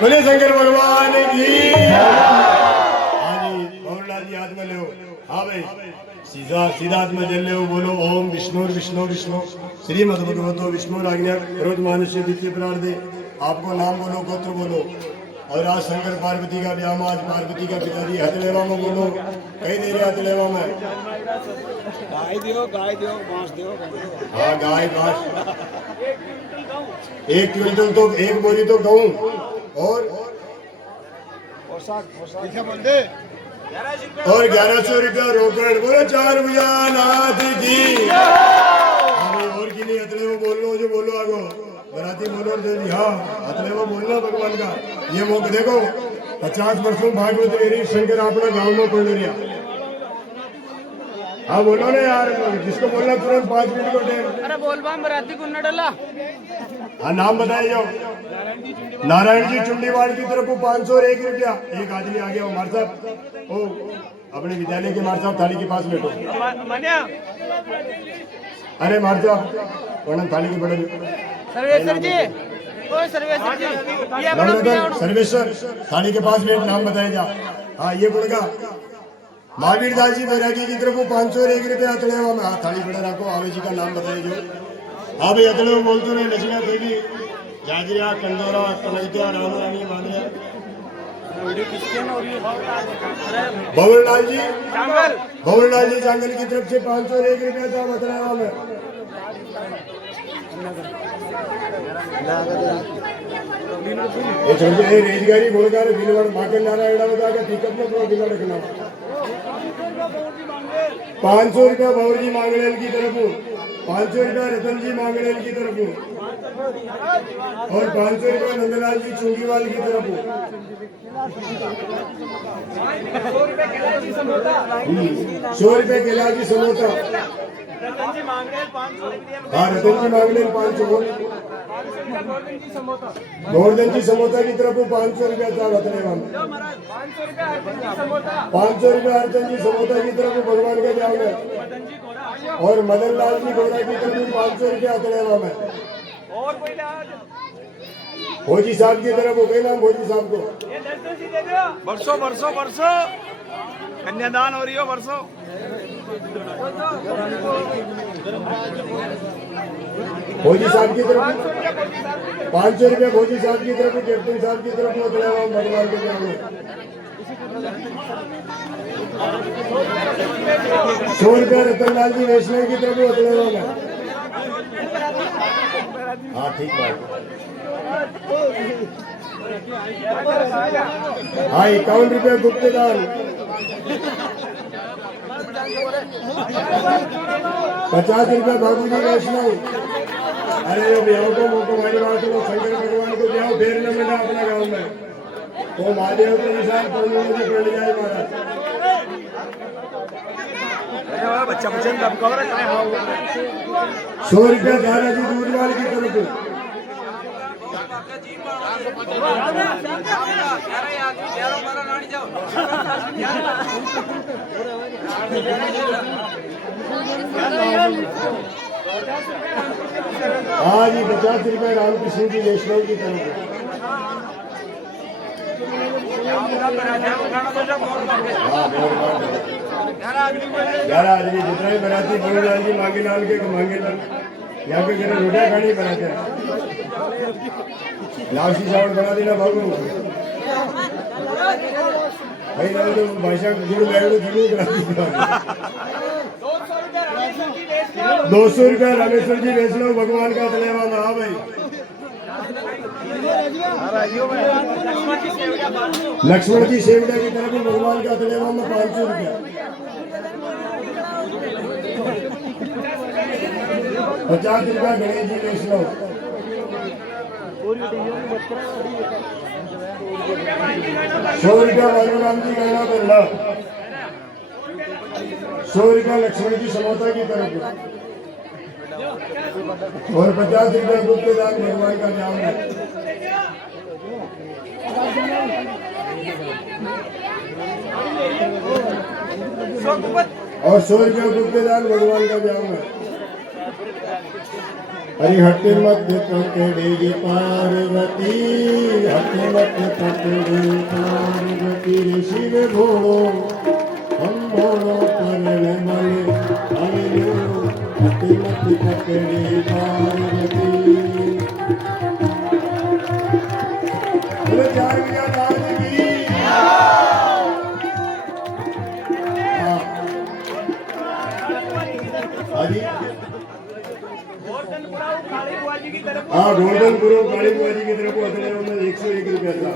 बोले शंकर भगवान की जी हाथ में ले हाँ भाई सीधा सीधा हाथ में जल ले बोलो ओम विष्णु विष्णु विष्णु श्रीमद भगवतो विष्णु आज्ञा क्रोध मानुष्य द्वितीय प्रार्थे आपको नाम बोलो, गोत्र बोलो। और आज शंकर पार्वती का ब्याह, आज पार्वती का पिताजी हथलेवा में बोलो, कहीं दे रहे हथलेवा में। गाय दियो बांस दियो। हाँ गाय बांस। 1 क्विंटल तो 1 बोरी तो गहूं और और 1100 रुपया रोकड़। बोलो 4 भुजा नाथ की। और की नहीं हथले वो बोल लो, जो बोलो आगो बराती बोलो जी। हाँ हथले वो बोलना भगवान का ये मौका देखो। 50 वर्षों भागवत मेरी शंकर अपना गाँव में पढ़ रहा। हाँ बोलो ना यार, जिसको बोलना तुरंत 5 मिनट को टाइम। अरे बोल बाम बराती को न डला। हाँ नाम बताए जाओ। नारायण जी चुंडीवाड़ की तरफ 501 रुपया। एक आदमी आ गया वो मार साहब, ओ अपने विद्यालय के मार साहब थाली के पास बैठो। अरे मार साहब वरना थाली के बड़े सर्वेश्वर जी, ओ सर्वेश्वर जी, ये अपना सर्वेश्वर थाली के पास बैठ, नाम बताए जा। हाँ ये गुड़गा महावीर दास जी बैरागी की तरफ 501 रुपया अतड़ेवा में। हाँ थाली बड़ा रखो, आवे जी का नाम बताए जो। हाँ भाई अतड़ेवा बोलते रहे, नचिया देवी, जाजरिया, कंदोरा, कनकतिया, रामरानी, मानिया, भंवरलाल जी जांगल की तरफ से 501 रुपया था अतड़ेवा में। रेजगारी बोलगा माकन नारायण बता पिकअप में रखना। 500 रुपया भंवर जी मांगड़ेल की तरफ, 500 रुपया रतन जी मांगड़ेल की तरफ और 500 रुपया नंदलाल जी चुंगीवाल की तरफ। 100 रुपये केलाजी समोसा। हाँ रतन जी मांगड़ेल 500। गोवर्धन जी समोसा की तरफ 500 रुपया था रतनेवा में। 500 रुपया अर्चन जी समोसा की तरफ भगवान का जाओ में। और मदन लाल जी गोरा की तरफ 500 रुपया अतनेवा में। भोजी साहब की तरफ हो गए नाम भोजी साहब को। बरसों कन्यादान हो रही हो बरसों। भोजी साहब की तरफ 500 रुपया भोजी साहब की तरफ, कैप्टन साहब की तरफ अतनेवा भगवान के जाओ में। 100 रुपया रतनलाल जी वैष्णव की तरफ अतनेवा में। हाँ ठीक बात। हाँ 51 रुपया गुप्तदान। 50 रुपया बाबूजी वैष्णव। अरे ब्याह को मौका मारी बात हो, शंकर भगवान को ब्याह फेर न मिला अपना गाँव में तो महादेव के निशान पर पड़ जाए महाराज। बच्चा 100 रुपया दादाजी दूधवाल की तरफ। हाँ जी 50 रुपया रामकृष्ण जी वैष्णव की तरफ। 11 आदमी जितना ही बनाती भगवान जी मांगे लाल के मांगे लाल यहाँ पे घर रोटियां खानी बनाते हैं। लापसी चावल बना देना बाबू भाई ना तो भाषा गुड़ बैगड़ जरूर बना दी। 200 रुपया रामेश्वर जी वैष्णव भगवान का तलेवा में। हाँ भाई लक्ष्मण जी सेवड़ा की तरफ भगवान का तलेवा में 500 रुपया। 50 रुपया गणेश जी वैष्णव। 100 रुपया बालूराम जी गणना करना। 100 रुपया लक्ष्मण जी समोसा की तरफ और 50 रुपया गुप्तदान भगवान का नाम है। और 100 रुपया गुप्तदान भगवान का नाम है। हरि हटे मत पकड़ेगी पार्वती, हटे मत पकड़े पार्वती। शिव भोलो हम भोलो करण बल हरि हटे मत पकड़े पार्वती। बोले चार भैया नाथ की। हाँ जी, हाँ गोवर्धनपुर काली बुआ जी की तरफ अगले उन्होंने 101 रुपया था।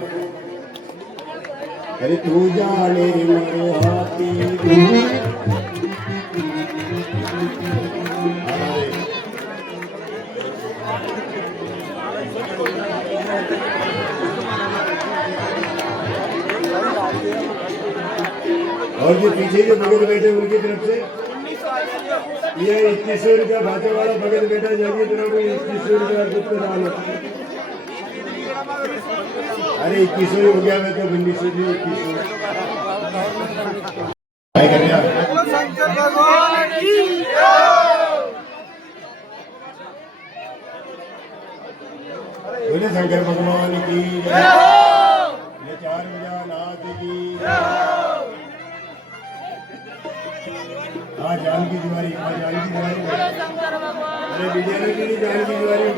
अरे तू जाने रे मेरे हाथी और जो पीछे जो भगत बैठे उनकी तरफ से ये 2100 रुपया भाषा वाला भगत बैठा जाएगी तरफ 2100 रुपया खुद का दान होता है। अरे 2100 हो गया मैं तो 1900 जी 2100 बोले शंकर भगवान की ये चार भैया नाथ की। हाँ जानकी तिवारी, हाँ जानकी तिवारी। अरे मीडिया ने भी नहीं जानकी तिवारी,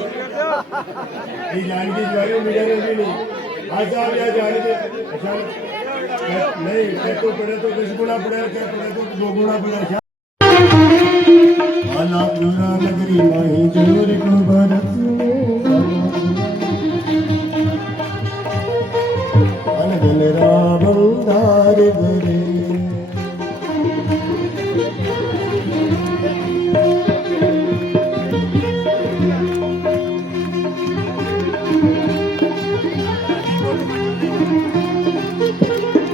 ये जानकी तिवारी मीडिया ने भी नहीं। हाँ साहब यहाँ जानके अच्छा नहीं कहते पड़े तो 10 गुना पड़े, क्या पड़े तो 2 गुना पड़े। आला पूरा नगरी माही जोर को बरस अनगन रावण धार भरे।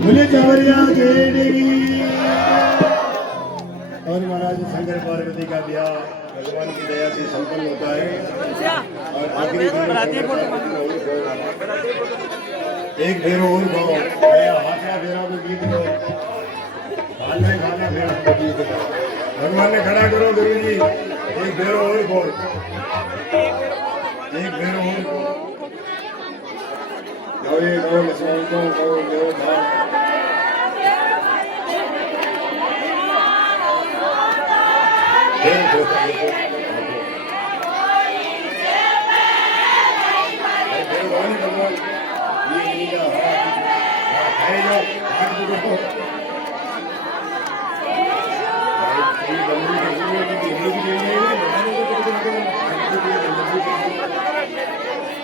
बोले चवरिया गेड़ी। और महाराज शंकर पार्वती का ब्याह भगवान की दया से संपन्न होता है। और आखिरी एक फेरो और गाओ हाथा फेरा को गीत गाओ, खाना खाना फेरा को गीत गाओ। भगवान ने खड़ा करो गुरु जी, एक फेरो और गाओ, एक फेरो और गाओ। गौरे गौ लक्ष्मण गौ गौ धाम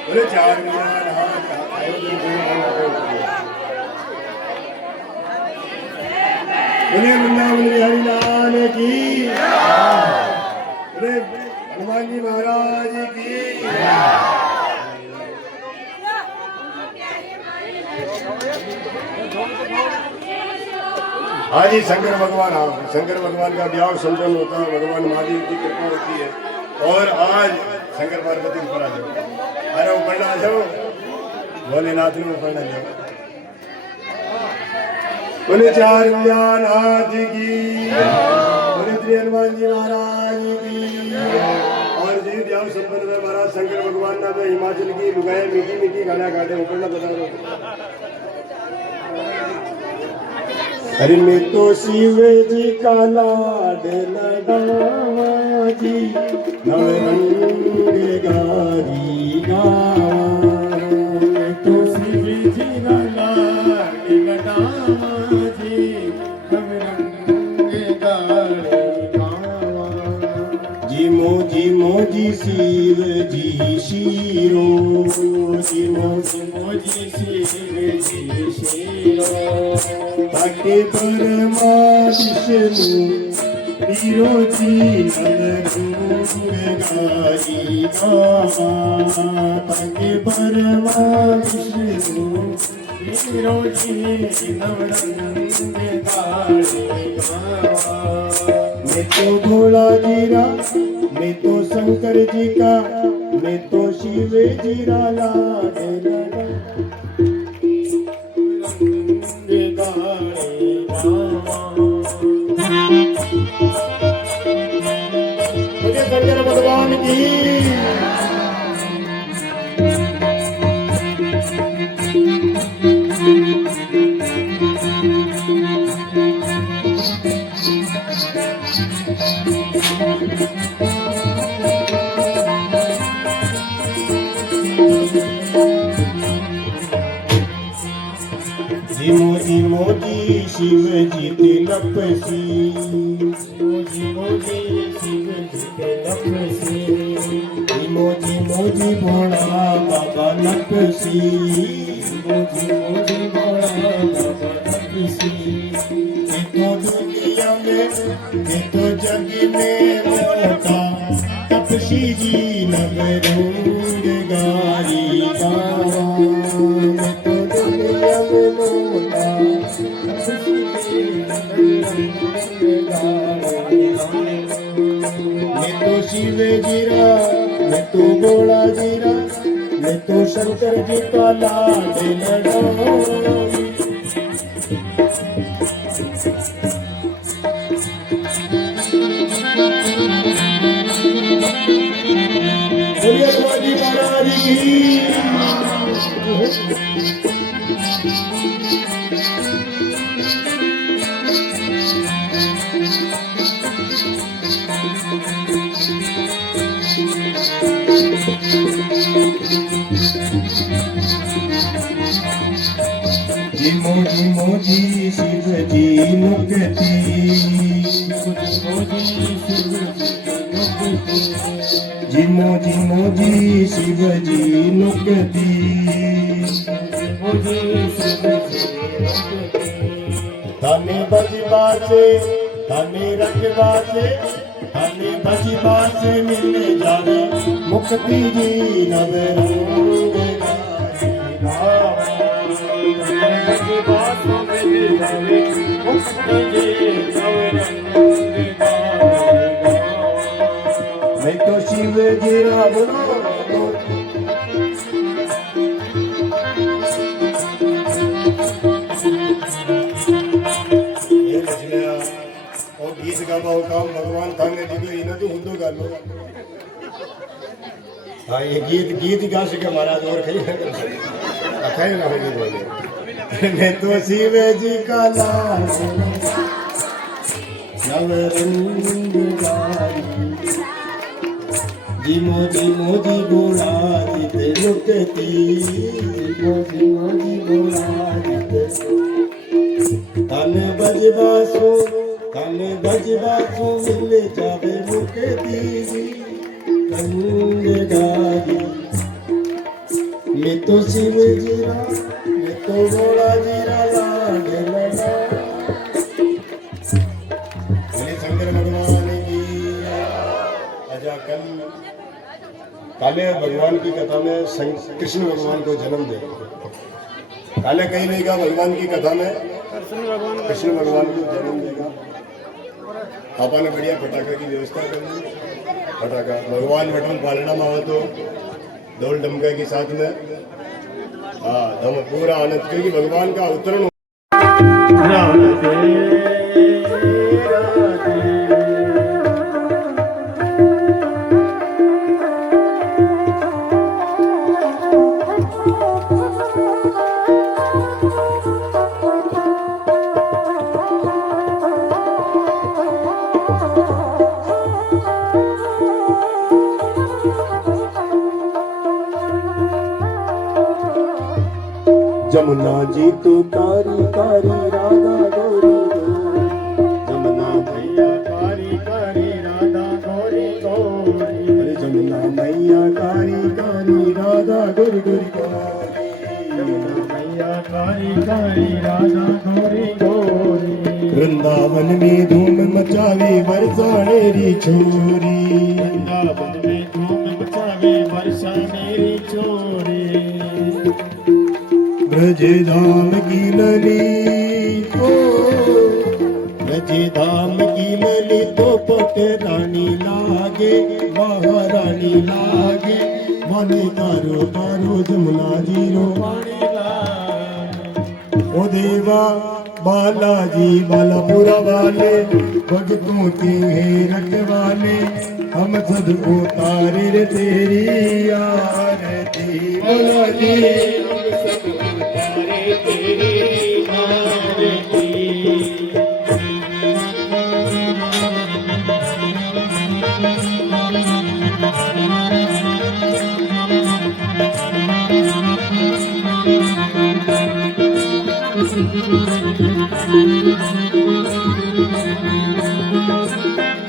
बोले चार बोले वृंदावन बिहारी लाल की, बोले हनुमान जी महाराज की। हाँ जी शंकर भगवान, हाँ शंकर भगवान का ब्याह संपन्न होता है, भगवान महादेव की कृपा होती है। और आज शंकर पार्वती ऊपर आ जाओ, अरे ऊपर आ जाओ, भोलेनाथ ने ऊपर आ जाओ। बोले चार नाथ की, बोले श्री हनुमान जी महाराज की। और जी ब्याह संपन्न में महाराज शंकर भगवान ना तो हिमाचल की लुगाए मीठी मीठी गाना गाते ऊपर ना बता दो। अरे मैं तो शिव जी का लाड लगावा जी, नवरंग गारी गावा। मैं तो शिव जी का लाड लगावा जी, नवरंग गारी गावा। जी मोजी शिव जी शीरो, जी मोजी शिव जी शीरो। ताके परमा विष्णु विरोची नवरंग गारी गावा। ताके परमा विष्णु विरोची नवरंग गारी गावा। मैं तो भोला जीरा, मैं तो शंकर जी का, मैं तो शिव जीरा लाड लगा। मुझे शंकर भगवान की। मोदी मोदी शिव जी तिलपसी मोजी मोजी शिव जी के तपसी मोदी मोदी भोला बाबा नपसी मोजी मोजी बड़ा बाबा तपसी ये तो दुनिया में ये तो जग में मोटा तपसी जी नवरंग गारी गावा ये तो दुनिया में मोटा मैं तो शिव जीरा मैं तो भोला जीरा मैं तो शंकर जी का लाड लड़ाई बोलिए स्वामी महाराज की जी मोजी शिव जी मुक्ति जी मोजी शिव जी मुक्ति थाने बजबाचे थाने रखबाचे थाने बजबाचे मिल जावे मुक्ति जी नवरंग मैं तो शिव जीरा बोलो ये मछलियाँ और गीत गावा काम भगवान थाने दीदो इन्हें तो हुंदो गा लो हाँ ये गीत गा सके महाराज और कहीं ना कर सकते कहीं ना होगी बोले मैं तो शिव जी का नाम नवरंग गारी जी मोदी बोला जीते लुकती मोदी बोला जीते तन बजबासो मिल जावे मुक्ति रंग गारी मैं तो शिव जीरा मैं तो बोला जीरा लाड लगा शंकर भगवान की आजा काले भगवान की कथा में कृष्ण भगवान को जन्म दे काले कहीं नहीं कहा भगवान की कथा में कृष्ण भगवान को जन्म देगा आपा ने बढ़िया फटाका की व्यवस्था करनी फटाका भगवान वटम पालना में हो तो ढोल डमका के साथ में हाँ हम पूरा आनंद क्योंकि भगवान का अवतरण जमुना जी तू कारी कारी राधा गोरी जमुना मैया कारी कारी राधा गोरी गोरी अरे जमुना मैया कारी कारी राधा गोरी गोरी जमुना मैया कारी कारी राधा गोरी गोरी वृंदावन में धूम मचावे बरसानेरी छोरी वृंदावन में धूम मचावे बरसानेरी छोरी ब्रज धाम की लली ओ ब्रज धाम की लली तो पट रानी लागे महारानी लागे माने तारो तारो जमुना जीरो ओ देवा बालाजी बालापुरा वाले भगतों के रखवाले हम सब उतारे रे तेरी आरती बालाजी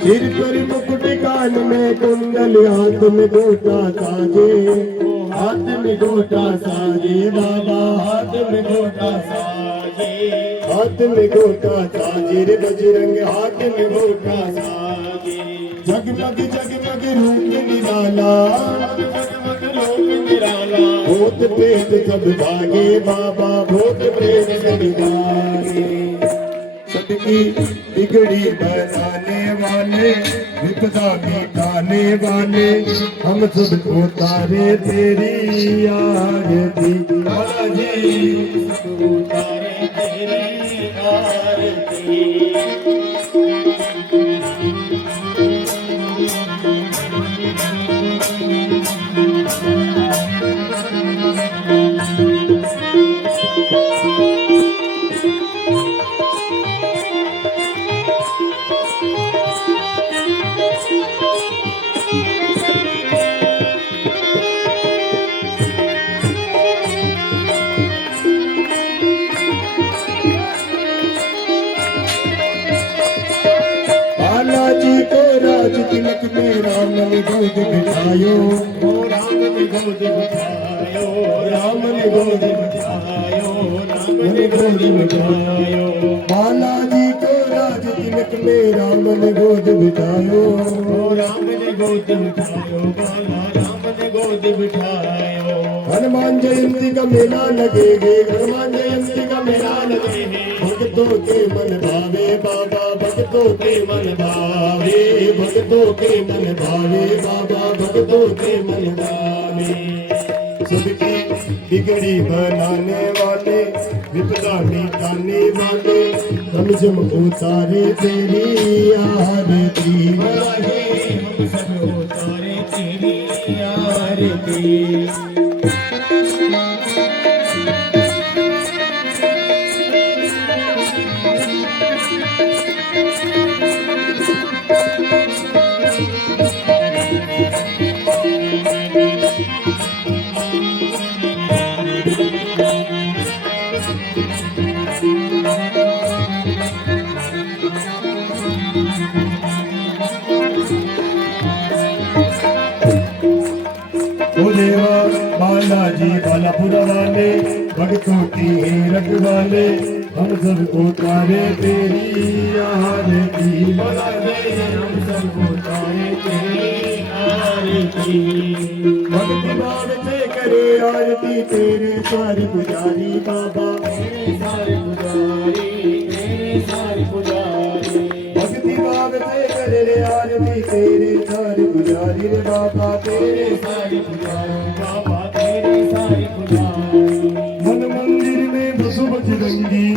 सिर पर मुकुट कान में कुंडल हाथ में गोटा साजे हाथ में गोटा साजे बाबा हाथ में गोटा साजे हाथ में गोटा साजे रे बजरंग हाथ में गोटा साजे जगमग जगमग रूप निराला जगमग रूप निराला भूत प्रेत सब भागे बाबा भूत प्रेत सब भागे सबकी बिगड़ी बनाने वाले विपदा मिटाने वाले हम सबको तारे तेरी आरती बाजे सबको तारे तेरी आरती बालाजी को राज तिलक में राम ने गोद बिठायो राम ने गोद बिठायो राम ने गोद बिठायो राम ने गोद बिठायो बालाजी को राज तिलक में राम ने गोद बिठायो राम ने गोद बिठायो बाला राम ने गोद बिठायो हनुमान जयंती का मेला लगेगे हनुमान जयंती का मेला लगेगे भक्तों के मन भावे बाबा भक्तों के मन भावे भक्तों के मन भावे बाबा भक्तों के मन भावे सबकी बिगड़ी बनाने वाले विपदा मिटाने वाले हम सबको तारे तेरी आरती बाजे हम सबको तारे तेरी आरती देवा बालाजी बालापुरा वाले भक्तों की रखवाले हम सबको तारे तेरी आरती हम सबको तारे तेरी आरती भक्ति भाव से करे आरती तेरे सारे पुजारी बाबा तेरे सारे पुजारी तेरे सारे पुजारी भक्ति भाव से करे आरती तेरे सारे पुजारी रे बाबा तेरे सारे पुजारी बाबा तेरे सारे पुजारी मन मंदिर में बसु बजरंगी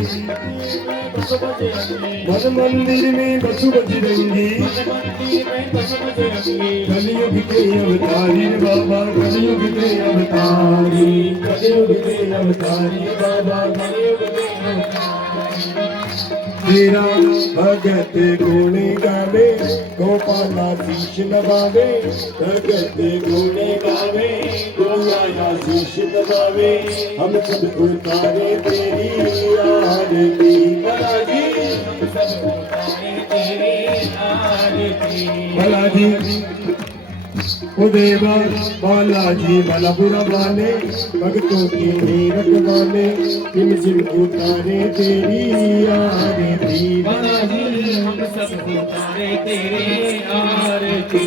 मन मंदिर में बसु बजरंगी कलयुग के अवतारी रे बाबा कलयुग के अवतारी कलयुग के अवतारी बाबा कलयुग के अवतारी तेरा भगत गुण गावे गोपाला शीश नवावे भगत गुण गावे गोपाला शीश नवावे हम सबको तारे तेरी आरती बालाजी हम सबको तारे तेरी आरती बालाजी ओ देवा बालाजी बालापुरा वाले भक्तों की नीरख वाले जिम जिम उतारे तेरी आरती बालाजी हम सबको उतारे तेरी आरती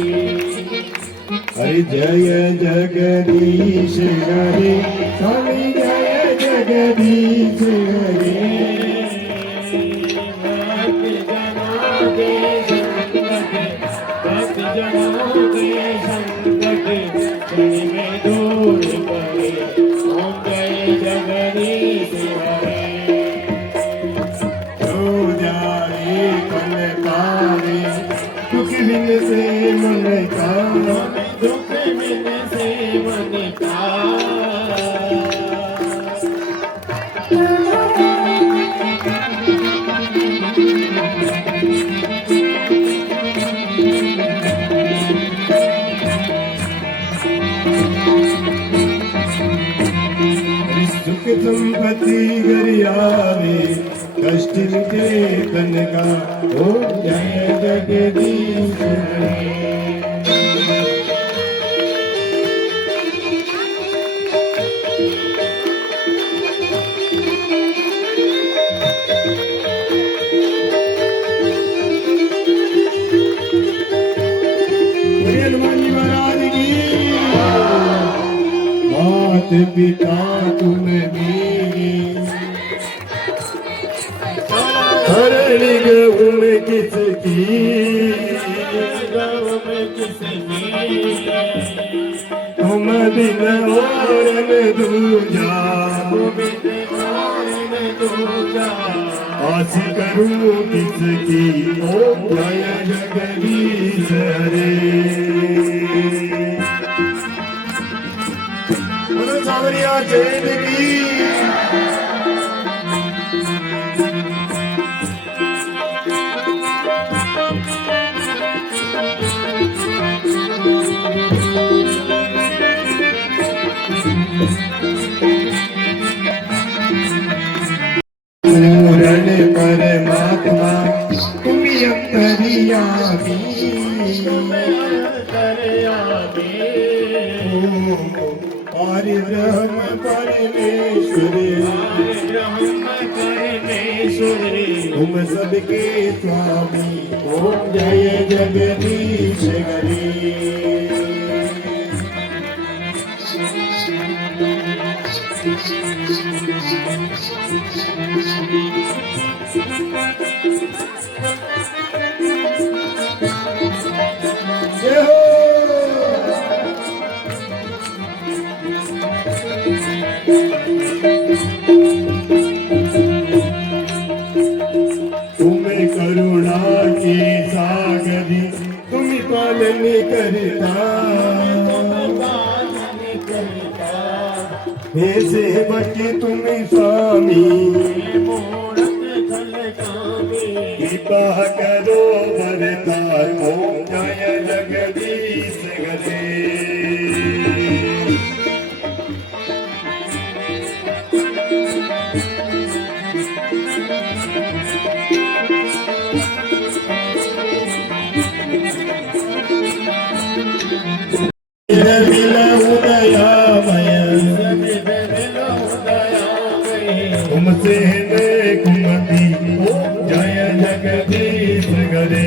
हरि जय जगदीश हरे स्वामी जय जगदीश हरे से मन का दुख मिल से मन का संपत्ति घर आवे कष्ट मिटे तन का ओम जय जगदीश हनुमान जी महाराज की मात पिता तुम मेरे हरण गऊ में किसकी तुम बिन और दूजा आस करूं किसकी ओम जय जगदीश हरे बोलो सावरिया जैन की पूर्ण परमात्मा तुम अंतर्यामी पारि ब्रह्म परमेश्वर तुम सबके स्वामी ओम जय जगदीश हरे जय हो तुम्हें करुणा के सागरी तुम पालन करता हे सेवक तुम स्वामी कृपा करो वरदान ओम जय जगदीश हरे तुमसे मैं कुमति जय जगदीश हरे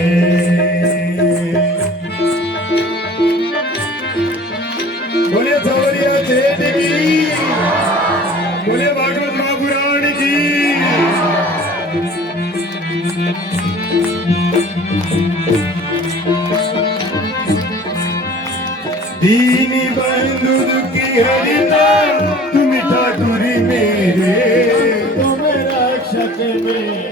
बोले सवरिया सेठ की बोले भागवत महापुराण की दीन बंधु दुखी हरिता तुम ठाकुर मेरे तुम रक्षक मेरे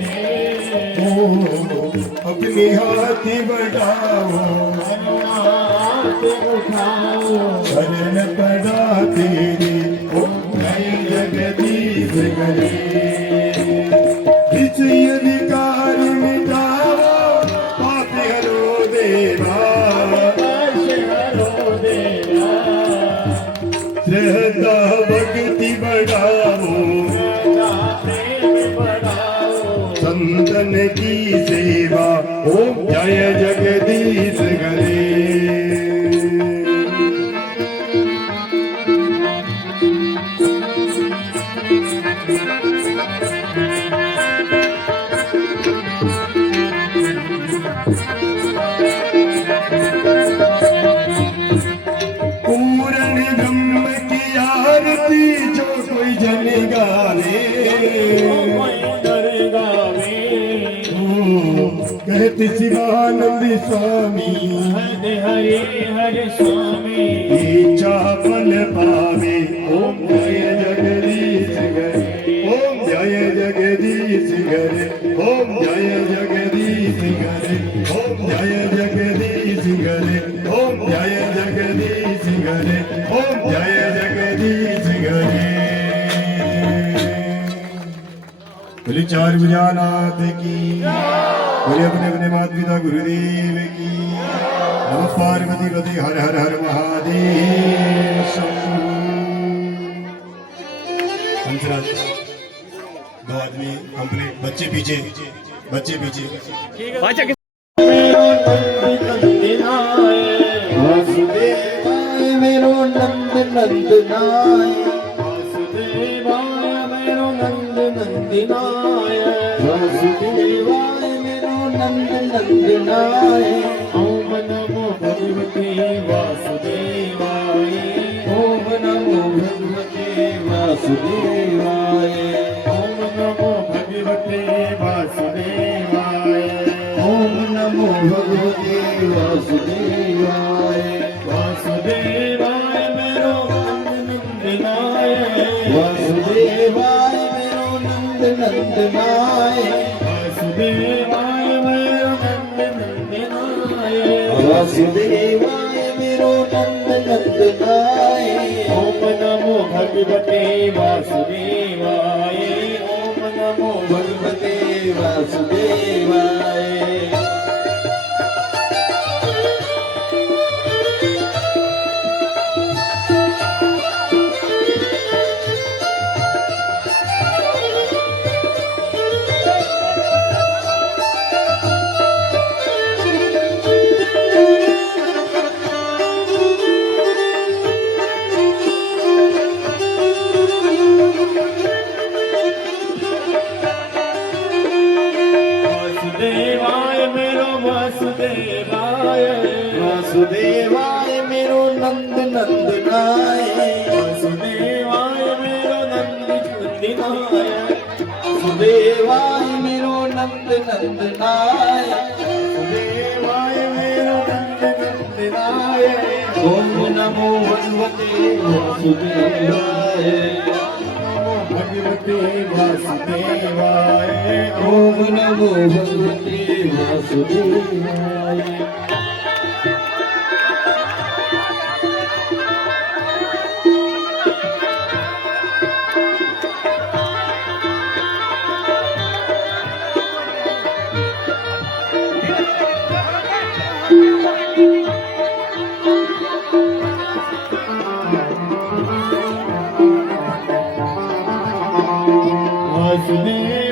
अपने हाथ बढ़ाओ उठाओ शरण पड़ा तेरे ओम जय जगदीश हरे विजय अधिकार मिटाओ पाप हरो देवा श्रद्धा भक्ति बढ़ाओ संतन की सेवा ओम जय जगदीश हरे पूर्ण ब्रह्म की आरती जो कोई जन गावे कहते शिवानंद स्वामी हरे हरे स्वामी इच्छा फल पावे ओम जय जगदीश हरे ओम जय जगदीश हरे ओम जय जगदीश हरे ओम जय जगदीश हरे ओम जय जगदीश हरे ओम जय जगदीश हरे बोले चार भुजानाथ की बोले अपने अपने माता पिता गुरुदेव की नमः पार्वती पति हर हर हर महादेव शंभु हंसराज, 2 आदमी कंप्लीट, बच्चे पीछे, बच्चे पीछे। वासुदेवाय मेरो नंद नंदनाय वासुदेवाय मेरो नंद नंदनाय वासुदेवाय मेरो नंद नंदनाय ओम नमो भगवते वासुदेवाय ओम नमो भगवते वासुदेवाय ओम नमो भगवते वासुदेवाय ओम नमो भगवते वासुदेवाय वासुदेवाय मेरो नंदनाय वासुदेवाय मेरो नंद नंदनाय वासुदेवाय मेरो नंद नंदनाय वासुदेवाय मेरो नंद नंदनाय ओम नमो भगवते वासुदेवाय ओम नमो भगवते वासुदेवाय वासुदेवाय मेरो वासुदेवाय वासुदेवाय मेरो नंद नंदनाय वासुदेवाय मेरो नंद नंदनाय वासुदेवाय मेरो नंद नंदनाय वासुदेवाय मेरो नंद नंदनाय ओम नमो भगवते वासुदेवाय भगवते वासुदेवाय ओम नमो भगवते वासुदेवाय वासुदेव